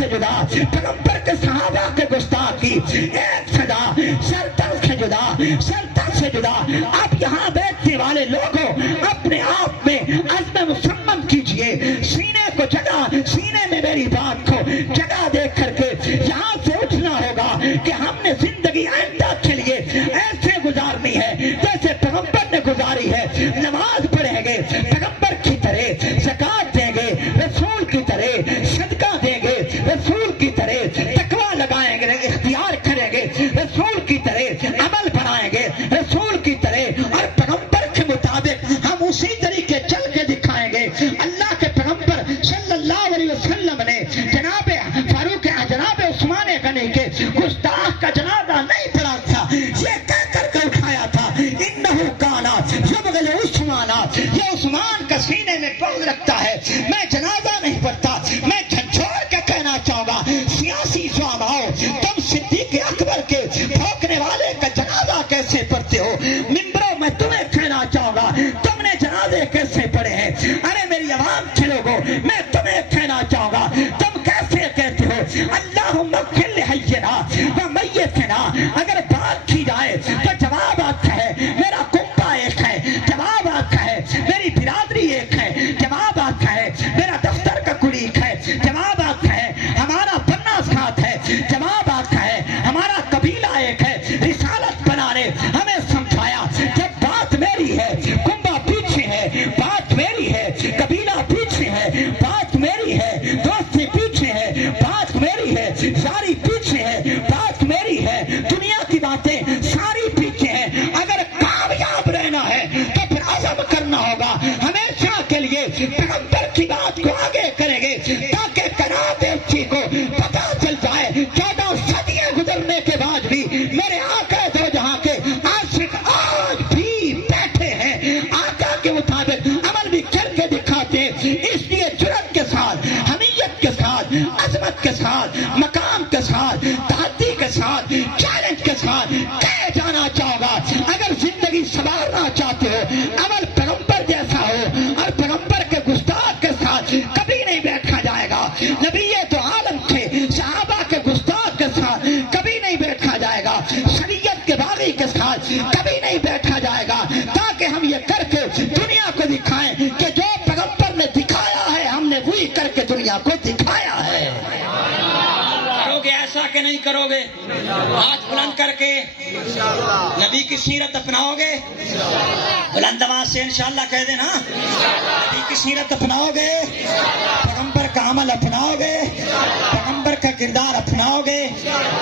جدا پیغمبر کے صحابہ کے گستاخ کی ایک صدا سلطن سے جدا آپ یہاں بیٹھنے والے لوگوں اپنے آپ میں عزم مصمم کیجئے، سینے میں میری بات کو جگہ دے کر کے یہاں سے اٹھنا ہوگا کہ ہم نے زندگی آئندہ کے لیے ایسے گزارنی ہے جیسے پیغمبر نے گزاری ہے۔ نماز پڑھیں گے پیغمبر کی طرح، زکات دیں گے رسول کی طرح، صدقہ دیں گے رسول کی طرح، تقوی لگائیں گے، اختیار کریں گے رسول کی طرح، عمل بنائیں گے رسول کی طرح، اور پیغمبر کے مطابق ہم اسی طریقے چل کے دکھائیں گے۔ اللہ کے پیغمبر صلی اللہ علیہ وسلم نے جناب فاروق جناب عثمان غنی کے گستاخ کا جنازہ نہیں پڑھا تھا، یہ کہہ کر کے اٹھایا تھا انہو کانا یبغل عثمان، یہ عثمان کا سینے میں بغض رکھتا ہے، میں جنازہ نہیں پڑھتا۔ میں جھنجھوڑ کے کہنا چاہوں گا سیاسی زعماؤ، تم صدیق اکبر کے بھونکنے والے کا جنازہ کیسے پڑھتے ہو؟ ممبروں میں تمہیں کہنا چاہوں گا تم نے جنازے کیسے پڑھے ہیں؟ ارے میری عوام کے لوگوں، میں تمہیں کہنا چاہوں گا تم کیسے کہتے ہو اللہم اغفر لحینا و میتنا؟ اگر بات کی جائے تو جواب آتا ہے میرا کنبہ ایک ہے، جواب آتا ہے میری برادری ایک ہے، جواب آتا ہے میرا دفتر کا کلیگ ہے، جواب آتا ہے ہمارا بننا ساتھ ہے، جواب آتا ہے ہمارا قبیلہ ایک ہے۔ رسالت بنانے ہمیں سمجھایا جب بات میری ہے، کنبہ پیچھے ہے، بات میری ہے، قبیلہ پیچھے ہے، بات میری ہے، دوستی پیچھے ہے، بات میری ہے، یاری پیچھے ہے، بات میری ہے، دنیا کی باتیں ساری پیچھے ہیں۔ اگر کامیاب رہنا ہے تو پھر عزم کرنا ہوگا، ہمیشہ کے لیے پیغمبر کی بات کو آگے کریں گے تاکہ قناعت بچی کو پتا چل جائے 14 صدیاں گزرنے کے بعد بھی میرے آقا دو جہاں کے عاشق آج بھی بیٹھے ہیں، آقا کے مطابق عمل بھی کر کے دکھاتے ہیں۔ اس لیے جرأت کے ساتھ، حمیت کے ساتھ، عظمت کے ساتھ، مقام کے ساتھ، تحدی کے ساتھ، چیلنج کے ساتھ کہہ جانا چاہوں گا اگر زندگی سنوارنا چاہتے ہو، عمل پیغمبر جیسا ہو اور پیغمبر کے گستاخ کے ساتھ کبھی نہیں بیٹھا جائے گا۔ نبی تو عالم تھے، صحابہ کے گستاخ کے ساتھ کبھی نہیں بیٹھا جائے گا، شریعت کے باغی کے ساتھ کبھی نہیں بیٹھا جائے گا، تاکہ ہم یہ کر کے دنیا کو دکھائیں کہ جو پیغمبر نے دکھایا ہے ہم نے وہی کر کے دنیا کو دکھایا ہے۔ کرو گے ایسا کہ نہیں کرو گے؟ ہاتھ بلند کر کے نبی کی سیرت اپناؤ گے؟ بلند آواز سے انشاءاللہ کہہ دینا، نبی کی سیرت اپناؤ گے؟ پیغمبر کا عمل اپناؤ گے؟ پیغمبر کا کردار اپناؤ گے؟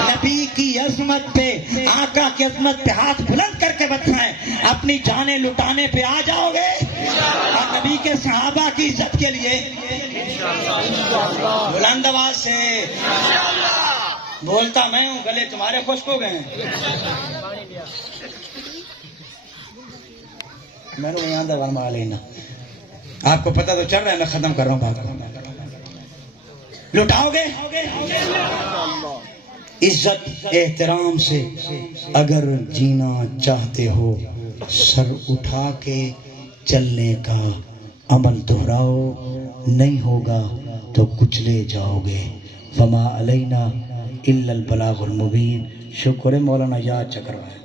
نبی کی عظمت پہ، آقا کی عظمت پہ ہاتھ بلند کر کے بتائیں اپنی جانیں لٹانے پہ آ جاؤ گے؟ اور نبی کے صحابہ کی عزت کے لیے بلند آواز سے بولتا میں ہوں، گلے تمہارے خشک ہو گئے ہیں۔ میں نے یہاں دبا مار لینا، آپ کو پتہ تو چل رہا ہے میں ختم کر رہا ہوں بات کو۔ لٹاؤ گے عزت احترام سے؟ اگر جینا چاہتے ہو سر اٹھا کے چلنے کا عمل دہراؤ، نہیں ہوگا تو کچلے جاؤ گے۔ فما علینا الا البلاغ المبین۔ شکر مولانا یاد چکروائے۔